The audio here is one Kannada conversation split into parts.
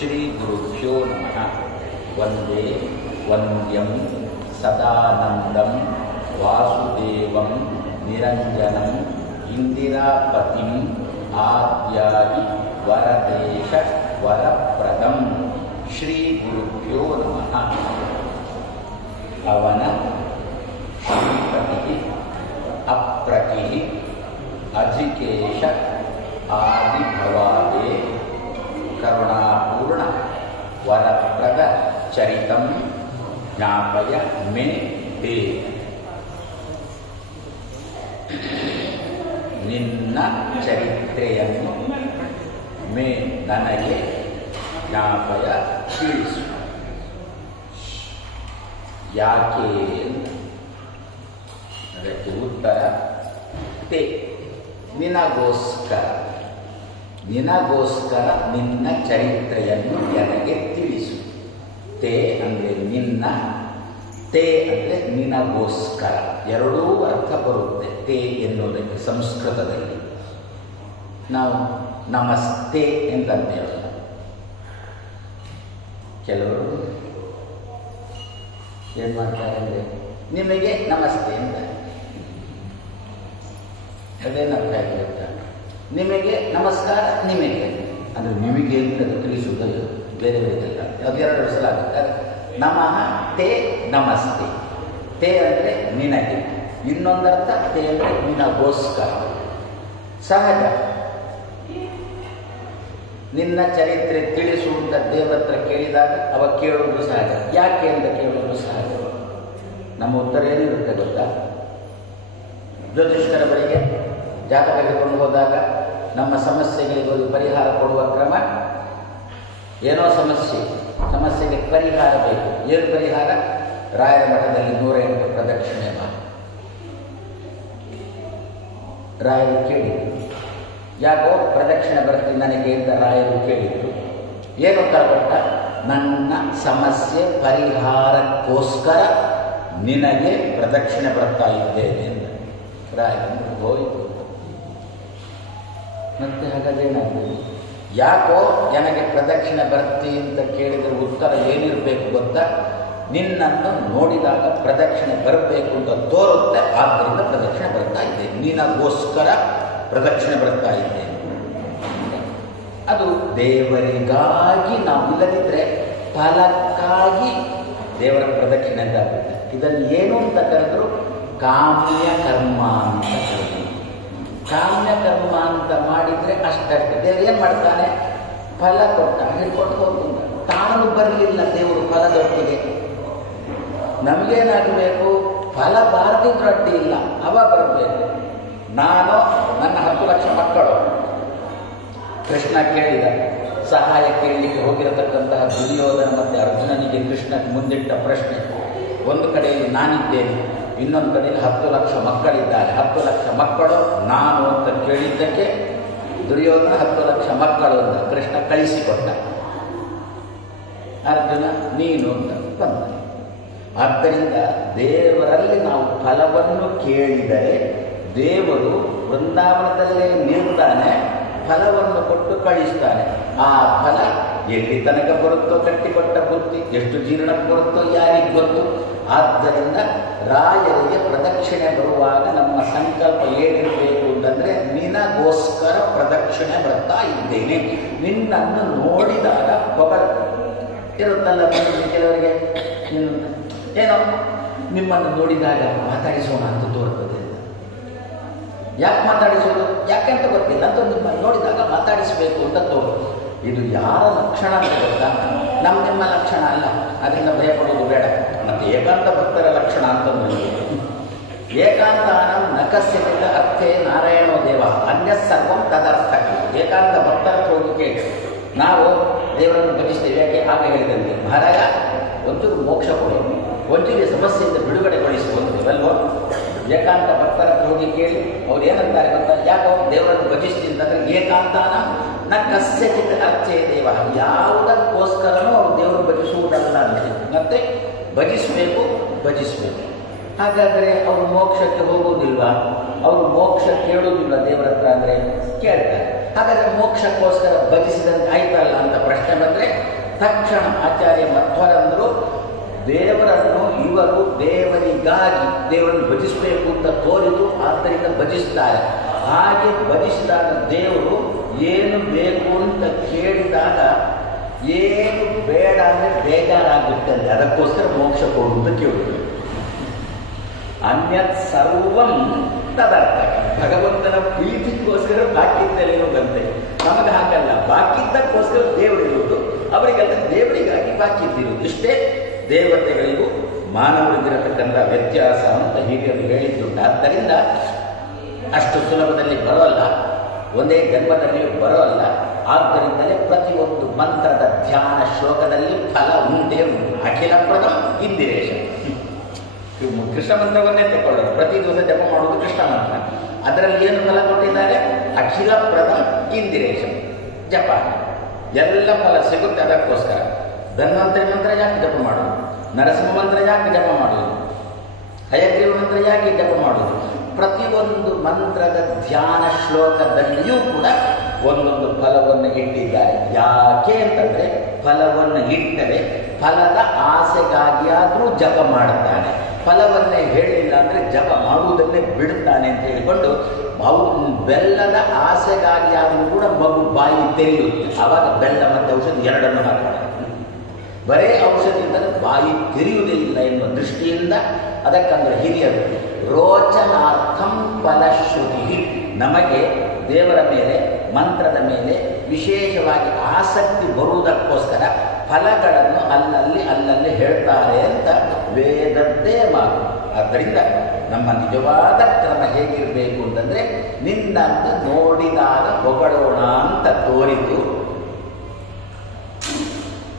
ಶ್ರೀಗುರುಭ್ಯೋ ನಮಃ. ವಂದೇ ವಂದ್ಯಂ ಸದಾನಂದಂ ವಾಸುದೇವಂ ನಿರಂಜನಂ ಇಂದಿರಾಪತಿಂ ಆದ್ಯಾದಿ ವರದೇಶ ವರಪ್ರದಂ. ಶ್ರೀಗುರುಭ್ಯೋ ನಮಃ. ಅವನ ಶ್ರೀಪತಿ ಅಪ್ರತಿ ಅಧಿಕೇಶ ಆದಿಭವಾದೆ ಕರುಣಾಪೂರ್ಣ ವರಪ್ರದ ಚರಿತಂ ಜ್ಞಾಪಯ ಮೇ ತೇ. ನಿನ್ನ ಚರಿತ್ರೆಯನ್ನು ಮೇ ನನಗೆ ಜ್ಞಾಪಯ ತಿಳಿಸು. ಯಾಕೆ? ಅದಕ್ಕೆ ಉತ್ತರ ತೇ, ನಿನಗೋಸ್ಕರ. ನಿನಗೋಸ್ಕರ ನಿನ್ನ ಚರಿತ್ರೆಯನ್ನು ನನಗೆ ತಿಳಿಸು. ತೇ ಅಂದರೆ ನಿನ್ನ, ತೇ ಅಂದರೆ ನಿನಗೋಸ್ಕರ. ಎರಡೂ ಅರ್ಥ ಬರುತ್ತೆ ತೇ ಎನ್ನುವುದಕ್ಕೆ ಸಂಸ್ಕೃತದಲ್ಲಿ. ನಾವು ನಮಸ್ತೆ ಎಂತಂತೇವಲ್ಲ, ಕೆಲವರು ಏನು ಮಾಡ್ತಾರೆ ಅಂದರೆ ನಿಮಗೆ ನಮಸ್ತೆ ಅಂತ. ಅದೇನು ಅರ್ಥ ಆಗಿರುತ್ತೆ? ನಿಮಗೆ ನಮಸ್ಕಾರ, ನಿಮಗೆ ಅಂದರೆ ನಿಮಗೆ ಅಂತ ತಿಳಿಸುವುದಲ್ಲ, ಬೇರೆ ಬೇರೆಲ್ಲ. ಅದೆರಡು ಸಲ ಆಗುತ್ತೆ. ನಮಃ ತೇ ನಮಸ್ತೆ. ತೇ ಅಂದರೆ ನಿನಗೆ. ಇನ್ನೊಂದರ್ಥ ತೇ ಅಂದರೆ ನಿನಗೋಸ್ಕರ. ಸಹಜ, ನಿನ್ನ ಚರಿತ್ರೆ ತಿಳಿಸು ಅಂತ ದೇವರ ಹತ್ರ ಕೇಳಿದಾಗ ಅವ ಕೇಳುವುದು ಸಹಜ. ಯಾಕೆ ಅಂತ ಕೇಳುವುದು ಸಹಜ. ನಮ್ಮ ಉತ್ತರ ಏನಿರುತ್ತೆ ಗೊತ್ತಾ? ಜ್ಯೋತಿಷ್ಕರ ಬಳಿಗೆ ಜಾತಕ ಹಿಡ್ಕೊಂಡು ಹೋದಾಗ ನಮ್ಮ ಸಮಸ್ಯೆಗಳಿಗೆ ಒಂದು ಪರಿಹಾರ ಕೊಡುವ ಕ್ರಮ, ಏನೋ ಸಮಸ್ಯೆಗೆ ಪರಿಹಾರ ಬೇಕು. ಏನು ಪರಿಹಾರ? ರಾಯರ ಮಠದಲ್ಲಿ 108 ಪ್ರದಕ್ಷಿಣೆ ಮಾಡಿ. ರಾಯರು ಕೇಳಿದರು, ಯಾಕೋ ಪ್ರದಕ್ಷಿಣೆ ಬರ್ತೀನಿ ನನಗೆ ಅಂತ ರಾಯರು ಕೇಳಿದರು. ಏನು ಉತ್ತರ ಕೊಟ್ಟ? ನನ್ನ ಸಮಸ್ಯೆ ಪರಿಹಾರಕ್ಕೋಸ್ಕರ ನಿನಗೆ ಪ್ರದಕ್ಷಿಣೆ ಬರ್ತಾ ಇದ್ದೇನೆ ಅಂತ. ರಾಯರು ಹೋಯಿತು. ಮತ್ತೆ ಹಾಗಾದೇನಾಗ್ತದೆ? ಯಾಕೋ ನನಗೆ ಪ್ರದಕ್ಷಿಣೆ ಬರ್ತಿ ಅಂತ ಕೇಳಿದರೆ ಉತ್ತರ ಏನಿರಬೇಕು ಗೊತ್ತಾ? ನಿನ್ನನ್ನು ನೋಡಿದಾಗ ಪ್ರದಕ್ಷಿಣೆ ಬರಬೇಕು ಅಂತ ತೋರುತ್ತೆ, ಆದ್ದರಿಂದ ಪ್ರದಕ್ಷಿಣೆ ಬರ್ತಾ ಇದ್ದೇನೆ. ನಿನಗೋಸ್ಕರ ಪ್ರದಕ್ಷಿಣೆ ಬರ್ತಾ ಇದ್ದೇನೆ. ಅದು ದೇವರಿಗಾಗಿ. ನಾವು ಇಲ್ಲದಿದ್ದರೆ ಫಲಕ್ಕಾಗಿ ದೇವರ ಪ್ರದಕ್ಷಿಣೆ ಅಂತ ಆಗುತ್ತೆ. ಇದನ್ನು ಏನು ಅಂತ ಕರೆದ್ರು? ಕಾಮ್ಯ ಕರ್ಮ ಅಂತ ಕರೆದ್ರು. ಕಾಮ್ಯ ಕರ್ಮ ಅಂತ ಮಾಡಿದರೆ ಅಷ್ಟೇ. ದೇವರು ಏನು ಮಾಡ್ತಾನೆ? ಫಲ ಕೊಟ್ಟ, ಹಿಡ್ಕೊಂಡು ಹೋಗ್ತಾನೆ. ತಾನು ಬರಲಿಲ್ಲ ದೇವರು ಫಲದೊಟ್ಟಿಗೆ. ನಮಗೇನಾಗಬೇಕು? ಫಲ ಬಾರದಿದ್ರು ಅಡ್ಡಿ ಇಲ್ಲ, ಅವ ಬರಬೇಕು. ನಾನು ನನ್ನ 10 ಲಕ್ಷ ಮಕ್ಕಳು, ಕೃಷ್ಣ ಕೇಳಿದ ಸಹಾಯ ಕೇಳಲಿಕ್ಕೆ ಹೋಗಿರತಕ್ಕಂತಹ ದುರ್ಯೋಧನ ಮತ್ತು ಅರ್ಜುನನಿಗೆ ಕೃಷ್ಣ ಮುಂದಿಟ್ಟ ಪ್ರಶ್ನೆ, ಒಂದು ಕಡೆಯಲ್ಲಿ ನಾನಿದ್ದೇನೆ, ಇನ್ನೊಂದು ಕಡೆಯಲ್ಲಿ 10 ಲಕ್ಷ ಮಕ್ಕಳಿದ್ದಾರೆ. 10 ಲಕ್ಷ ಮಕ್ಕಳು ನಾನು ಅಂತ ಕೇಳಿದ್ದಕ್ಕೆ ದುರ್ಯೋಧನ 10 ಲಕ್ಷ ಮಕ್ಕಳು ಅಂತ ಕೃಷ್ಣ ಕಳಿಸಿಕೊಟ್ಟ. ಅರ್ಜುನ ನೀನು ಅಂತ ಬಂದ. ಆದ್ದರಿಂದ ದೇವರಲ್ಲಿ ನಾವು ಫಲವನ್ನು ಕೇಳಿದರೆ ದೇವರು ವೃಂದಾವನದಲ್ಲೇ ನಿಲ್ತಾನೆ, ಫಲವನ್ನು ಕೊಟ್ಟು ಕಳಿಸ್ತಾನೆ. ಆ ಫಲ ಎಲ್ಲಿ ತನಕ ಬರುತ್ತೋ, ಕಟ್ಟಿಕೊಟ್ಟ ಬುತ್ತಿ ಎಷ್ಟು ಜೀರ್ಣಕ್ಕೆ ಬರುತ್ತೋ ಯಾರಿಗೆ ಗೊತ್ತು. ಆದ್ದರಿಂದ ರಾಯರಿಗೆ ಪ್ರದಕ್ಷಿಣೆ ಬರುವಾಗ ನಮ್ಮ ಸಂಕಲ್ಪ ಏನಿರಬೇಕು ಅಂತಂದರೆ, ನಿನಗೋಸ್ಕರ ಪ್ರದಕ್ಷಿಣೆ ಬರ್ತಾ ಇದ್ದೇನೆ. ನಿನ್ನನ್ನು ನೋಡಿದಾಗ ಹೊಗಳ ಇರುತ್ತಲ್ಲ ಕೆಲವರಿಗೆ, ಏನೋ ನಿಮ್ಮನ್ನು ನೋಡಿದಾಗ ಮಾತಾಡಿಸೋಣ ಅಂತ ತೋರ್ತದೆ. ಯಾಕೆ ಮಾತಾಡಿಸೋದು? ಯಾಕೆ ಅಂತ ಗೊತ್ತಿಲ್ಲ, ಅಂತ ನಿಮ್ಮನ್ನು ನೋಡಿದಾಗ ಮಾತಾಡಿಸಬೇಕು ಅಂತ ತೋರುತ್ತದೆ. ಇದು ಯಾರ ಲಕ್ಷಣ ಅಂತ ಗೊತ್ತಾ? ನಿಮ್ಮ ಲಕ್ಷಣ ಅಲ್ಲ, ಅದರಿಂದ ಭಯಪಡೋದು ಬೇಡ. ಮತ್ತು ಏಕಾಂತ ಭಕ್ತರ ಲಕ್ಷಣ ಅಂತಂದ್ರೆ, ಏಕಾಂತಾನಂ ನಕಸ್ಯದಿಂದ ಅರ್ಥೇ ನಾರಾಯಣೋ ದೇವ ಅನ್ಯ ಸರ್ವಂ ತದರ್ಥಕ. ಏಕಾಂತ ಭಕ್ತರ ಹೋಗಿ ಕೇಳಿ, ನಾವು ದೇವರನ್ನು ಭಜಿಸ್ತೇವೆ. ಯಾಕೆ? ಆಗ ಹೇಳಿದಂತೆ, ಮಹಾರಾಜ ಒಂಚೂರು ಮೋಕ್ಷ ಕೊಡು, ಒಂಚೂರು ಸಮಸ್ಯೆಯಿಂದ ಬಿಡುಗಡೆಗೊಳಿಸುವಂತೆವಲ್ವೋ. ಏಕಾಂತ ಭಕ್ತರ ಹೋಗಿ ಕೇಳಿ, ಅವ್ರು ಏನಂತಾರೆ ಗೊತ್ತಾ? ಯಾಕೋ ದೇವರನ್ನು ಭಜಿಸ್ತೀನಿ ಅಂತಂದರೆ ಏಕಾಂತಾನ ನ ಕಸ್ಯಚಿತ್ ಅರ್ಥೇ ದೇವ. ಯಾವುದಕ್ಕೋಸ್ಕರನೂ ಅವರು ದೇವರು ಭಜಿಸುವುದಲ್ಲ ಅಂತ. ಮತ್ತೆ ಭಜಿಸಬೇಕು. ಹಾಗಾದರೆ ಅವರು ಮೋಕ್ಷಕ್ಕೆ ಹೋಗುವುದಿಲ್ವಾ? ಅವರು ಮೋಕ್ಷ ಕೇಳುವುದಿಲ್ಲ ದೇವರ ಹತ್ರ ಅಂದರೆ ಕೇಳ್ತಾರೆ. ಹಾಗಾದರೆ ಮೋಕ್ಷಕ್ಕೋಸ್ಕರ ಭಜಿಸಿದಂತೆ ಆಯ್ತಲ್ಲ ಅಂತ ಪ್ರಶ್ನೆ ಬಂದರೆ ತಕ್ಷಣ ಆಚಾರ್ಯ ಮಧ್ವರಂದರು ದೇವರನ್ನು ಇವರು ದೇವರಿಗಾಗಿ ದೇವರನ್ನು ಭಜಿಸಬೇಕು ಅಂತ ತೋರಿದು ಆದ್ದರಿಂದ ಭಜಿಸ್ತಾರೆ. ಹಾಗೆ ಭಜಿಸಿದಾಗ ದೇವರು ಏನು ಬೇಕು ಅಂತ ಕೇಳಿದಾಗ ಏನು ಬೇಡ ಅಂದರೆ ಬೇಜಾರಾಗುತ್ತೆ ಅಂತ, ಅದಕ್ಕೋಸ್ಕರ ಮೋಕ್ಷ ಕೊಡು ಅಂತ ಕೇಳಿದ್ರು. ಅನ್ಯತ್ ಸರ್ವಂ ತದರ್ಥ, ಭಗವಂತನ ಪ್ರೀತಿಗೋಸ್ಕರ ಬಾಕಿದ್ದಲ್ಲಿರುವುದಂತೆ. ನಮಗೆ ಹಾಗಲ್ಲ, ಬಾಕಿದ್ದಕ್ಕೋಸ್ಕರ ದೇವರಿರುವುದು, ಅವರಿಗಲ್ಲ ದೇವರಿಗಾಗಿ ಬಾಕಿದ್ದಿರುವುದು. ಇಷ್ಟೇ ದೇವತೆಗಳಿಗೂ ಮಾನವರಿಗಿರತಕ್ಕಂಥ ವ್ಯತ್ಯಾಸ ಅಂತ ಹಿರಿಯರು ಹೇಳಿದ್ದುಂಟು. ಆದ್ದರಿಂದ ಅಷ್ಟು ಸುಲಭದಲ್ಲಿ ಬರೋಲ್ಲ, ಒಂದೇ ಜನ್ಮದಲ್ಲಿ ಬರೋಲ್ಲ. ಆದ್ದರಿಂದಲೇ ಪ್ರತಿಯೊಂದು ಮಂತ್ರದ ಧ್ಯಾನ ಶ್ಲೋಕದಲ್ಲಿ ಫಲ ಉಂಟೇ ಉಂಟು. ಅಖಿಲ ಪ್ರದಂ ಇಂದಿರೇಶ, ಕೃಷ್ಣ ಮಂತ್ರವನ್ನೇ ತಗೊಳ್ಳೋದು, ಪ್ರತಿ ದಿವಸ ಜಪ ಮಾಡುವುದು ಕೃಷ್ಣ ಮಂತ್ರ. ಅದರಲ್ಲಿ ಏನು ಫಲ ಕೊಟ್ಟಿದ್ದಾರೆ? ಅಖಿಲ ಪ್ರದಂ ಇಂದಿರೇಶ ಜಪ, ಎಲ್ಲ ಫಲ ಸಿಗುತ್ತೆ. ಅದಕ್ಕೋಸ್ಕರ ಧನ್ವಂತರಿ ಮಂತ್ರ ಯಾಕೆ ಜಪ ಮಾಡೋದು, ನರಸಿಂಹ ಮಂತ್ರ ಯಾಕೆ ಜಪ ಮಾಡೋದು, ಹಯಗ್ರೀವ ಮಂತ್ರ ಯಾಕೆ ಜಪ ಮಾಡೋದು? ಪ್ರತಿಯೊಂದು ಮಂತ್ರದ ಧ್ಯಾನ ಶ್ಲೋಕದಲ್ಲಿಯೂ ಕೂಡ ಒಂದೊಂದು ಫಲವನ್ನು ಇಟ್ಟಿದ್ದಾರೆ. ಯಾಕೆ ಅಂತಂದರೆ ಫಲವನ್ನು ಇಟ್ಟರೆ ಫಲದ ಆಸೆಗಾಗಿಯಾದರೂ ಜಪ ಮಾಡುತ್ತಾನೆ, ಫಲವನ್ನೇ ಹೇಳಿಲ್ಲ ಅಂದರೆ ಜಪ ಮಾಡುವುದನ್ನೇ ಬಿಡುತ್ತಾನೆ ಅಂತ ಹೇಳಿಕೊಂಡು ಬೆಲ್ಲದ ಆಸೆಗಾಗಿ ಆದರೂ ಕೂಡ ಮಗು ಬಾಯಿ ತೆರೆಯುತ್ತೆ. ಆವಾಗ ಬೆಲ್ಲ ಮತ್ತು ಔಷಧಿ ಎರಡನ್ನು ಹಾಕೋಣ. ಬರೇ ಔಷಧಿಯಿಂದಲೇ ಬಾಯಿ ತೆರೆಯುವುದೇ ಇಲ್ಲ ಎನ್ನುವ ದೃಷ್ಟಿಯಿಂದ ಅದಕ್ಕಂದ್ರೆ ಹಿರಿಯರು ರೋಚನಾರ್ಥಂ ಫಲಶ್ರುತಿ, ನಮಗೆ ದೇವರ ಮೇಲೆ ಮಂತ್ರದ ಮೇಲೆ ವಿಶೇಷವಾಗಿ ಆಸಕ್ತಿ ಬರುವುದಕ್ಕೋಸ್ಕರ ಫಲಗಳನ್ನು ಅಲ್ಲಲ್ಲಿ ಹೇಳ್ತಾರೆ ಅಂತ ವೇದದ್ದೇ ಮಾತು. ಆದ್ದರಿಂದ ನಮ್ಮ ನಿಜವಾದ ಕ್ರಮ ಹೇಗಿರಬೇಕು ಅಂತಂದರೆ ನಿನ್ನಂತ ನೋಡಿದಾಗ ಹೊಗಳೋಣ ಅಂತ ತೋರಿತು.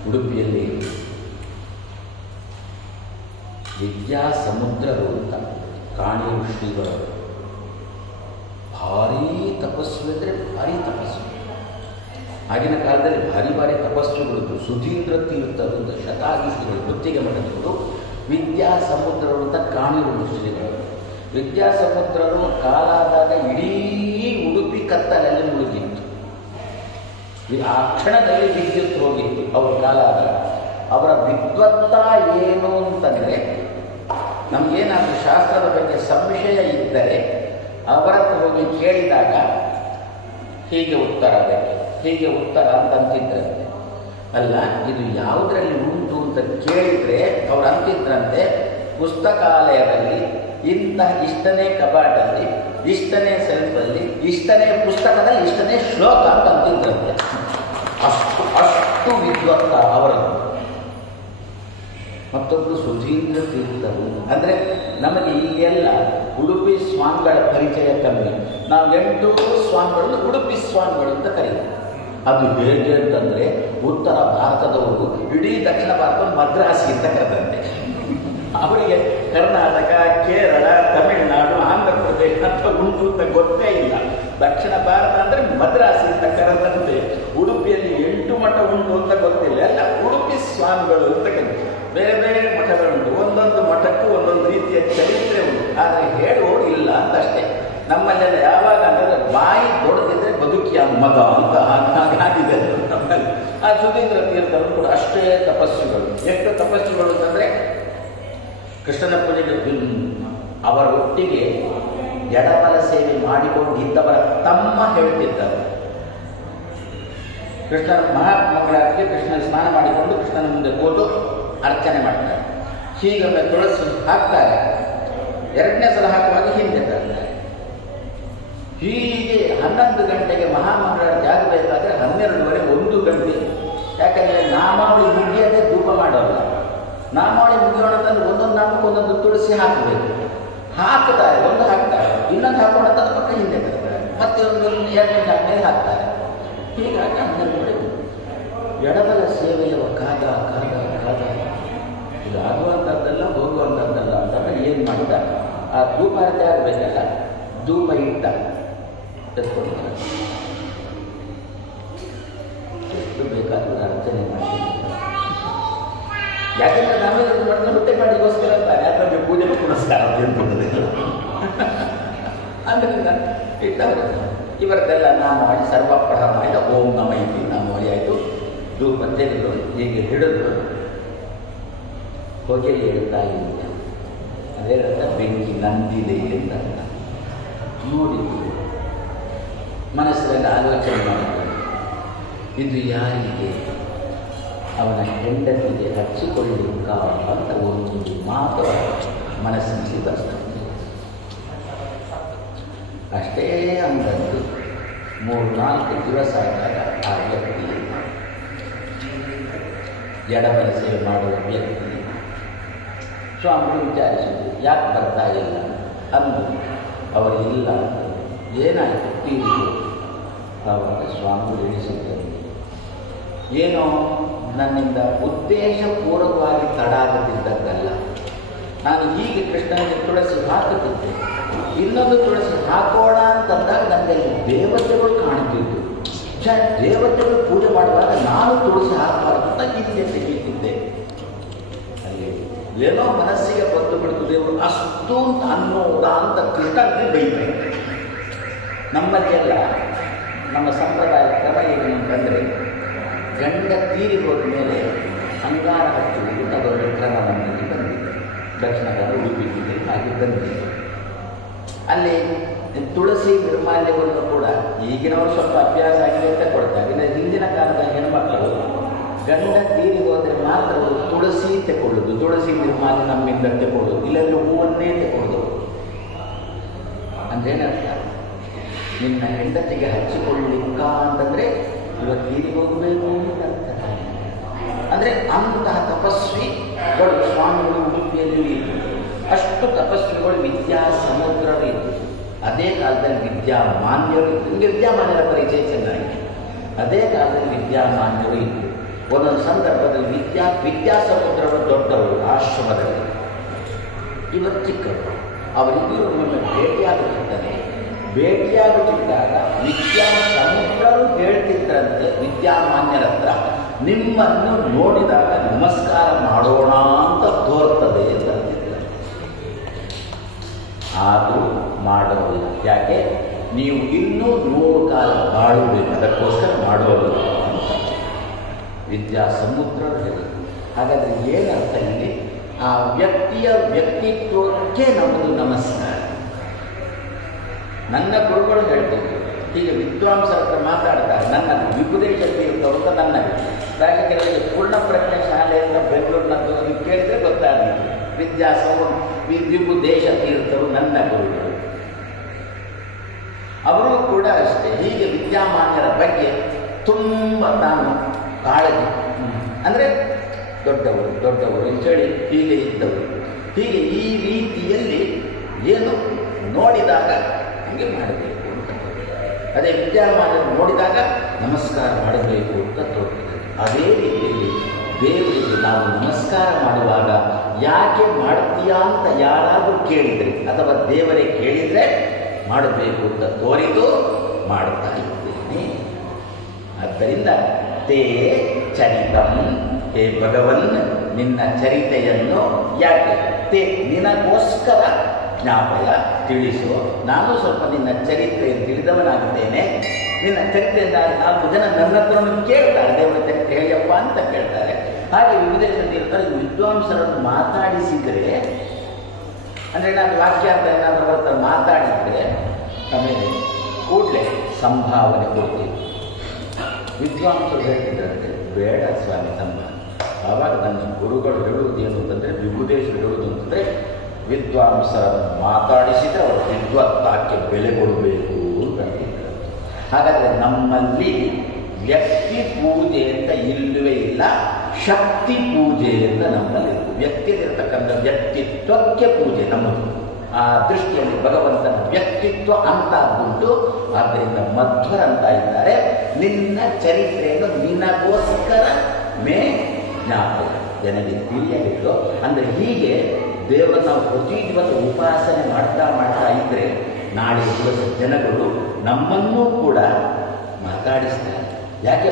ಉಡುಪಿಯಲ್ಲಿ ವಿದ್ಯಾ ಸಮುದ್ರರು ಅಂತ ಕಾಣಿರು ಶ್ರೀಗಳು ಭಾರೀ ತಪಸ್ಸು ಅಂದರೆ ಭಾರೀ ತಪಸ್ಸು. ಆಗಿನ ಕಾಲದಲ್ಲಿ ಭಾರಿ ತಪಸ್ಸುಗಳಿದ್ದು ಸುಧೀಂದ್ರ ತೀರ್ಥರು ಅಂತ ಶತಾಯುಷಿಗಳು, ಗುತ್ತಿಗೆ ಮಠದವರು. ವಿದ್ಯಾ ಸಮುದ್ರರು ಅಂತ ಕಾಣಿರು ಶ್ರೀಗಳು. ವಿದ್ಯಾ ಸಮುದ್ರರು ಕಾಲಾದಾಗ ಇಡೀ ಉಡುಪಿ ಕತ್ತಲಲ್ಲಿ ಮುಳುಗಿತ್ತು. ಆ ಕ್ಷಣದಲ್ಲಿ ವಿದ್ಯುತ್ ಹೋಗಿತ್ತು ಅವ್ರ ಕಾಲಾದ. ಅವರ ವಿದ್ವತ್ತ ಏನು ಅಂತಂದರೆ ನಮಗೇನಾದರೂ ಶಾಸ್ತ್ರದ ಬಗ್ಗೆ ಸಂಶಯ ಇದ್ದರೆ ಅವರ ಹೋಗಿ ಕೇಳಿದಾಗ ಹೀಗೆ ಉತ್ತರ ಬೇಕು, ಹೀಗೆ ಉತ್ತರ ಅಂತಂತಿದ್ರಂತೆ. ಅಲ್ಲ, ಇದು ಯಾವುದರಲ್ಲಿ ಉಂಟು ಅಂತ ಕೇಳಿದರೆ ಅವ್ರು ಅಂತಿದ್ರಂತೆ, ಪುಸ್ತಕಾಲಯದಲ್ಲಿ ಇಷ್ಟನೇ ಕಬಾಟಲ್ಲಿ, ಇಷ್ಟನೇ ಸೆಲ್ಫಲ್ಲಿ, ಇಷ್ಟನೇ ಪುಸ್ತಕದಲ್ಲಿ, ಇಷ್ಟನೇ ಶ್ಲೋಕ ಅಂತ ಅಂತಿದ್ರಂತೆ. ಅಷ್ಟು ವಿದ್ವತ್ತ ಅವರದ್ದು. ಮತ್ತೊಬ್ಬರು ಸುಧೀಂದ್ರ ತೀರ್ಥರು ಅಂದರೆ ನಮಗೆ ಇಲ್ಲೆಲ್ಲ ಉಡುಪಿ ಸ್ವಾಮಿಗಳ ಪರಿಚಯ ಕಮ್ಮಿ. ನಾವು 8 ಸ್ವಾಮಿಗಳನ್ನು ಉಡುಪಿ ಸ್ವಾಮಿಗಳು ಅಂತ ಕರೀತೀವಿ. ಅದು ಹೇಗೆ ಅಂತಂದರೆ ಉತ್ತರ ಭಾರತದವರು ಇಡೀ ದಕ್ಷಿಣ ಭಾರತ ಮದ್ರಾಸಿ ಅಂತ ಕರೆದಂತೆ. ಅವರಿಗೆ ಕರ್ನಾಟಕ, ಕೇರಳ, ತಮಿಳುನಾಡು, ಆಂಧ್ರ ಪ್ರದೇಶ ಅಥವಾ ಉಂಟು ಅಂತ ಗೊತ್ತೇ ಇಲ್ಲ. ದಕ್ಷಿಣ ಭಾರತ ಅಂದರೆ ಮದ್ರಾಸಿ ಅಂತ ಕರೆದಂತೆ. ಉಡುಪಿಯಲ್ಲಿ 8 ಮಠ ಉಂಟು ಅಂತ ಗೊತ್ತಿಲ್ಲ, ಎಲ್ಲ ಉಡುಪಿ ಸ್ವಾಮಿಗಳು ಅಂತ ಕರೀತಾರೆ. ಬೇರೆ ಬೇರೆ ಮಠಗಳುಂಟು, ಒಂದೊಂದು ಮಠಕ್ಕೂ ಒಂದೊಂದು ರೀತಿಯ ಚರಿತ್ರೆ ಉಂಟು, ಆದರೆ ಹೇಳುವವರು ಇಲ್ಲ ಅಂತಷ್ಟೇ. ನಮ್ಮಲ್ಲೆಲ್ಲ ಯಾವಾಗ ಅಂದರೆ ಬಾಯಿ ದೊಡ್ಡದಿದ್ರೆ ಬದುಕಿಯ ಮಗ ಅಂತ ಹಾಗಾಗಿದೆ ನಮ್ಮಲ್ಲಿ. ಆ ಸುಧೀಂದ್ರ ತೀರ್ಥರು ಕೂಡ ಅಷ್ಟೇ ತಪಸ್ಸುಗಳು. ಎಷ್ಟು ತಪಸ್ಸುಗಳು ಅಂತಂದರೆ ಕೃಷ್ಣನ ಪೂಜೆಗೆ ಅವರ ಒಟ್ಟಿಗೆ ಎಡಬಲ ಸೇವೆ ಮಾಡಿಕೊಂಡಿದ್ದವರ ತಮ್ಮ ಹೇಳ್ತಿದ್ದರು. ಕೃಷ್ಣನ ಮಹಾತ್ಮಗಳಾಗಿ ಕೃಷ್ಣನ ಸ್ನಾನ ಮಾಡಿಕೊಂಡು ಕೃಷ್ಣನ ಮುಂದೆ ಕೂತು ಅರ್ಚನೆ ಮಾಡ್ತಾರೆ. ಹೀಗೊಮ್ಮೆ ತುಳಸಿ ಹಾಕ್ತಾರೆ, 2ನೇ ಸಲ ಹಾಕುವಾಗ ಹಿಂದೆ ತರ್ತಾರೆ. ಹೀಗೆ 11 ಗಂಟೆಗೆ ಮಹಾಮಂಗಳಾರತಿ ಆಗಬೇಕಾದ್ರೆ 12ವರೆಗೆ 1 ಗಂಟೆ. ಯಾಕಂದರೆ ನಾಮಾವಳಿ ಮುಗಿಯದೆ ಧೂಪ ಮಾಡೋಲ್ಲ. ನಾಮಾವಳಿ ಮುಗಿಯೋಣ ತಂದು ಒಂದೊಂದು ನಾಮಕ್ಕೆ ಒಂದೊಂದು ತುಳಸಿ ಹಾಕಬೇಕು. ಹಾಕ್ತಾರೆ, ಒಂದು ಹಾಕ್ತಾರೆ, ಇನ್ನೊಂದು ಹಾಕೋಣ ತದ ಪಕ್ಕ ಹಿಂದೆ ತರ್ತಾರೆ, ಮತ್ತೆ ಒಂದು 2 ಗಂಟೆ ಆದ್ಮೇಲೆ ಹಾಕ್ತಾರೆ. ಹೀಗಾಗಿ 12ವರೆಗೆ ಎಡಬಲ ಸೇವೆಯವ ಕಾದ ಕಾದ ಕಾದ. ಇದು ಆಗುವಂಥದ್ದಲ್ಲ ಹೋಗುವಂಥದ್ದಲ್ಲ ಅಂತಂದರೆ ಏನು ಮಾಡಿದ, ಆ ಧೂಪಾರತಿ ಆಗಬೇಕಲ್ಲ, ಧೂಪ ಇಟ್ಟ ಎತ್ಕೊಂಡಿದ್ದಾರೆ. ಎಷ್ಟು ಬೇಕಾದರೂ ಅರ್ಚನೆ ಮಾಡಿ. ಯಾಕಂದ್ರೆ ನಾವೇನು ಮಾಡಿದ್ರೆ ಹೊಟ್ಟೆ ಮಾಡಿಗೋಸ್ಕರ ಅಂತಾರೆ, ಯಾಕಂದ್ರೆ ಪೂಜೆ ಪುನಸ್ಕಾರ ಅಂತಂದ್ರೆ ಆದ್ದರಿಂದ ಇಟ್ಟವರು ಇವರದ್ದೆಲ್ಲ ನಾಮ ಮಾಡಿ ಸರ್ವಪ್ರಹ ಮಾಡಿದ ಓಂ ನಮ ಇತಿ ನಾಮ ಮಾಡಿ ಆಯಿತು. ಧೂಪ ತೆಗೆದು ಹೀಗೆ ಹಿಡಿದು ಹೊಗೆ ಹೇಳ್ತಾ ಇದೆ. ಅದರ ಬೆಂಕಿ ನಂದಿದೆ ಅಂತ ನೋಡಿದ್ರು. ಮನಸ್ಸಿನಲ್ಲಿ ಆಲೋಚನೆ ಮಾಡಿದ್ರು, ಇದು ಯಾರಿಗೆ? ಅವನ ಹೆಂಡತಿಗೆ ಹಚ್ಚಿಕೊಳ್ಳಿಕ್ಕ ಅಂತ ಒಂದು ಮಾತು ಮನಸ್ಸಿನಲ್ಲಿ ಬರ್ತದೆ. ಅಷ್ಟೇ ಅಂದದ್ದು 3-4 ದಿವಸ ಆದಾಗ ಆ ವ್ಯಕ್ತಿ, ಎಡಬಲ ಸೇವೆ ಮಾಡುವ ವ್ಯಕ್ತಿ ಸ್ವಾಮಿಗಳು ವಿಚಾರಿಸಿದ್ರು, ಯಾಕೆ ಬರ್ತಾ ಇಲ್ಲ ಅಂದು. ಅವರು ಇಲ್ಲ, ಏನಾಯಿತು ತೀರಿತು? ಆವಾಗ ಸ್ವಾಮಿಗಳು ಹೇಳಿಸಿದ್ದರು, ಏನೋ ನನ್ನಿಂದ ಉದ್ದೇಶಪೂರ್ವಕವಾಗಿ ತಡ ಆಗದಿದ್ದದ್ದಲ್ಲ. ನಾನು ಹೀಗೆ ಕೃಷ್ಣನಿಗೆ ತುಳಸಿ ಹಾಕುತ್ತಿದ್ದೆ, ಇನ್ನೊಂದು ತುಳಸಿ ಹಾಕೋಣ ಅಂತಂದಾಗ ನನಗೆ ದೇವತೆಗಳು ಕಾಣುತ್ತಿದ್ದು. ದೇವತೆಗಳು ಪೂಜೆ ಮಾಡುವಾಗ ನಾನು ತುಳಸಿ ಹಾಕಬಾರ್ದು ಅಂತ ಹಿಂದೆ ತೆಗೆಯುತ್ತಿದ್ದೆ. ಅಲ್ಲಿ ಏನೋ ಮನಸ್ಸಿಗೆ ಬಂದು ಬಿಡ್ತು, ದೇವರು ಅಷ್ಟು ಅಂತ ಅನ್ನೋದ ಅಂತ ಕೃಷ್ಣನಿಗೆ ಬೈಬೇಕು. ನಮ್ಮಲ್ಲೆಲ್ಲ ನಮ್ಮ ಸಂಪ್ರದಾಯ ಕ್ರಮ ಏನು ಅಂತಂದರೆ, ಗಂಡ ತೀರಿ ಹೋದ ಮೇಲೆ ಅಂಗಾರ ಹಚ್ಚುವುದು ಅದೊಂದು ಕ್ರಮ ನಮ್ಮಲ್ಲಿ ಬಂದಿದೆ. ದಕ್ಷಿಣದ ಉಡುಪಿದೆ, ಹಾಗೆ ಬಂದಿದೆ. ಅಲ್ಲಿ ತುಳಸಿ ನಿರ್ಮಾಲ್ಯವನ್ನು ಕೂಡ ಈಗಿನವರು ಸ್ವಲ್ಪ ಅಭ್ಯಾಸ ಆಗಿದೆ ಅಂತ ಕೊಡ್ತಾರೆ. ಇನ್ನು ಹಿಂದಿನ ಕಾಲದ ಹೆಣ್ಮಕ್ಕಳು ಗಂಡ ತೀರಿ ಹೋದರೆ ಮಾತ್ರ ತುಳಸಿ ತಗೊಳ್ಳೋದು, ತುಳಸಿ ನಿರ್ಮಾಲ್ಯ ನಮ್ಮಿಂದ ತಗೊಳ್ಳೋದು, ಇಲ್ಲಾಂದ್ರೆ ಹೂವನ್ನೇ ತಗೊಳ್ಳೋದು. ಅಂದ್ರೇನರ್ಥ? ನಿನ್ನ ಹೆಂಡತಿಗೆ ಹಚ್ಚಿಕೊಳ್ಳಿಕ್ಕ ಅಂತಂದ್ರೆ ಇವಾಗ ತೀರಿ ಹೋಗಬೇಕು ಅಂತ ಅರ್ಥ. ಅಂದರೆ ಅಂತಹ ತಪಸ್ವಿಗಳು ಸ್ವಾಮಿಗಳು ಉಡುಪಿಯಲ್ಲಿ ಅಷ್ಟು ತಪಸ್ವಿಗಳು ವಿದ್ಯಾ ಸಮುದ್ರವೇ ಇತ್ತು. ಅದೇ ಕಾಲದಲ್ಲಿ ವಿದ್ಯಾಮಾನ್ಯರು ಇತ್ತು. ನಿಮಗೆ ವಿದ್ಯಾಮಾನ್ಯರ ಪರಿಚಯ ಚೆನ್ನಾಗಿದೆ. ಅದೇ ಕಾಲದಲ್ಲಿ ವಿದ್ಯಾಮಾನ್ಯರು ಇತ್ತು. ಒಂದೊಂದು ಸಂದರ್ಭದಲ್ಲಿ ವಿದ್ಯಾ ಸಮುದ್ರರು ದೊಡ್ಡವರು ಆಶ್ರಮದಲ್ಲಿ, ಇವರು ಚಿಕ್ಕವರು. ಅವರಿಬ್ಬರು ಒಮ್ಮೆ ಭೇಟಿಯಾಗುತ್ತಿದ್ದರೆ, ಭೇಟಿಯಾಗುತ್ತಿದ್ದಾಗ ವಿದ್ಯಾ ಸಮುದ್ರರು ಹೇಳ್ತಿದ್ದರಂತೆ ವಿದ್ಯಾಮಾನ್ಯರ ಹತ್ರ, ನಿಮ್ಮನ್ನು ನೋಡಿದಾಗ ನಮಸ್ಕಾರ ಮಾಡೋಣ ಅಂತ ತೋರ್ತದೆ ಅಂತಿದ್ದಾರೆ. ಅದು ಮಾಡೋಲ್ಲ. ಯಾಕೆ? ನೀವು ಇನ್ನೂ 100 ಕಾಲ ಬಾಳಬೇಕು, ಅದಕ್ಕೋಸ್ಕರ ಮಾಡೋಲ್ಲ ಅಂತ ವಿದ್ಯಾ ಸಮುದ್ರರು ಹೇಳಿದರು. ಹಾಗಾದರೆ ಏನರ್ಥ ಇಲ್ಲಿ? ಆ ವ್ಯಕ್ತಿಯ ವ್ಯಕ್ತಿತ್ವಕ್ಕೆ ನಮ್ಮದು ನಮಸ್ಕಾರ. ನನ್ನ ಗುರುಗಳು ಹೇಳ್ತಿದ್ರು, ಹೀಗೆ ವಿದ್ವಾಂಸರ ಹತ್ರ ಮಾತಾಡ್ತಾರೆ, ನನ್ನ ವಿಭುದೇಶ ತೀರ್ಥರು ಅಂತ ನನ್ನ ಕೆಲವರಿಗೆ ಪೂರ್ಣ ಪ್ರಜ್ಞೆ ಶಾಲೆ ಅಂತ ಬೆಂಗಳೂರಿನದ್ದು ಕೇಳಿದ್ರೆ ಗೊತ್ತಾಗಲಿ. ವಿಭುದೇಶ ತೀರ್ಥರು ನನ್ನ ಗುರುಗಳು. ಅವರು ಕೂಡ ಅಷ್ಟೇ ಹೀಗೆ ವಿದ್ಯಾಮಾನ್ಯರ ಬಗ್ಗೆ ತುಂಬ ತಾನು ಕಾಳಜಿ, ಅಂದರೆ ದೊಡ್ಡವರು ಅಂತೇಳಿ ಹೀಗೆ ಇದ್ದವರು. ಹೀಗೆ ಈ ರೀತಿಯಲ್ಲಿ ಏನು ನೋಡಿದಾಗ ಹೀಗೆ ಮಾಡಬೇಕು ಅಂತ, ಅದೇ ವಿದ್ಯಾಮಾನ್ಯರು ನೋಡಿದಾಗ ನಮಸ್ಕಾರ ಮಾಡಬೇಕು ಅಂತ ತೋರ್ತದೆ. ಅದೇ ರೀತಿಯಲ್ಲಿ ದೇವರಿಗೆ ನಾವು ನಮಸ್ಕಾರ ಮಾಡುವಾಗ ಯಾಕೆ ಮಾಡ್ತೀಯಾ ಅಂತ ಯಾರಾದರೂ ಕೇಳಿದರೆ, ಅಥವಾ ದೇವರೇ ಕೇಳಿದರೆ ಮಾಡಬೇಕು ಅಂತ ತೋರಿದು ಮಾಡುತ್ತಾ ಇದ್ದೇನೆ. ಆದ್ದರಿಂದ ತೇ ಚರಿತಂ, ಹೇ ಭಗವನ್ ನಿನ್ನ ಚರಿತೆಯನ್ನು ಯಾಕೆ ತೇ ನಿನಗೋಸ್ಕರ ಜ್ಞಾಪಕ ತಿಳಿಸು. ನಾನು ಸ್ವಲ್ಪ ನಿನ್ನ ಚರಿತ್ರೆಯನ್ನು ತಿಳಿದವನಾಗಿದ್ದೇನೆ. ನಿನ್ನ ಚರಿತ್ರೆಯಿಂದ 4 ಜನ ನನ್ನ ಹತ್ರ ಕೇಳ್ತಾರೆ, ದೇವರ ಚರಿತ್ರೆ ಹೇಳಿಯಪ್ಪ ಅಂತ ಕೇಳ್ತಾರೆ. ಹಾಗೆ ವಿವಿಧ ತೀರ್ಥರು ವಿದ್ವಾಂಸರನ್ನು ಮಾತಾಡಿಸಿದರೆ, ಅಂದರೆ ನಾನು ವಾಕ್ಯ ಅಂತ ಏನಾದರೂ ಬರ್ತಾರೆ ಮಾತಾಡಿದರೆ ಆಮೇಲೆ ಕೂಡಲೇ ಸಂಭಾವನೆ ಕೊಡ್ತೀವಿ. ವಿದ್ವಾಂಸರು ಹೇಳ್ತಿದ್ರಂತೆ, ಬೇಡ ಸ್ವಾಮಿ ಸಂಭಾವನೆ. ಆವಾಗ ನನ್ನ ಗುರುಗಳು ಹೇಳುವುದೇನು ಅಂತಂದರೆ, ವಿಭುದೇಶರು ಹೇಳುವುದು ಅಂತಂದರೆ, ವಿದ್ವಾಂಸರನ್ನು ಮಾತಾಡಿಸಿದರೆ ಅವರ ವಿದ್ವತ್ತಾಕ್ಕೆ ಬೆಲೆ ಕೊಡಬೇಕು ಅಂತ. ಹಾಗಾದರೆ ನಮ್ಮಲ್ಲಿ ವ್ಯಕ್ತಿ ಪೂಜೆ ಅಂತ ಇಲ್ಲವೇ ಇಲ್ಲ, ಶಕ್ತಿ ಪೂಜೆ ಅಂತ ನಮ್ಮಲ್ಲಿ ವ್ಯಕ್ತಿಯಲ್ಲಿರ್ತಕ್ಕಂಥ ವ್ಯಕ್ತಿತ್ವಕ್ಕೆ ಪೂಜೆ ನಮ್ಮದು. ಆ ದೃಷ್ಟಿಯಲ್ಲಿ ಭಗವಂತನ ವ್ಯಕ್ತಿತ್ವ ಅಂತ ಉಂಟು. ಆದ್ದರಿಂದ ಮಧ್ವರಂತ ಇದ್ದಾರೆ, ನಿನ್ನ ಚರಿತ್ರೆಯನ್ನು ನಿನಗೋಸ್ಕರ ಮೇ ಜ್ಞಾಪಕ ನನಗೆ ತಿಳಿಯಲಿಟ್ಟು. ಅಂದರೆ ಹೀಗೆ ದೇವರನ್ನು ನಾವು ಪ್ರತಿ ದಿವಸ ಉಪಾಸನೆ ಮಾಡ್ತಾ ಇದ್ದರೆ ನಾಳೆ ದಿವಸ ಜನಗಳು ನಮ್ಮನ್ನೂ ಕೂಡ ಮಾತಾಡಿಸ್ತಾರೆ. ಯಾಕೆ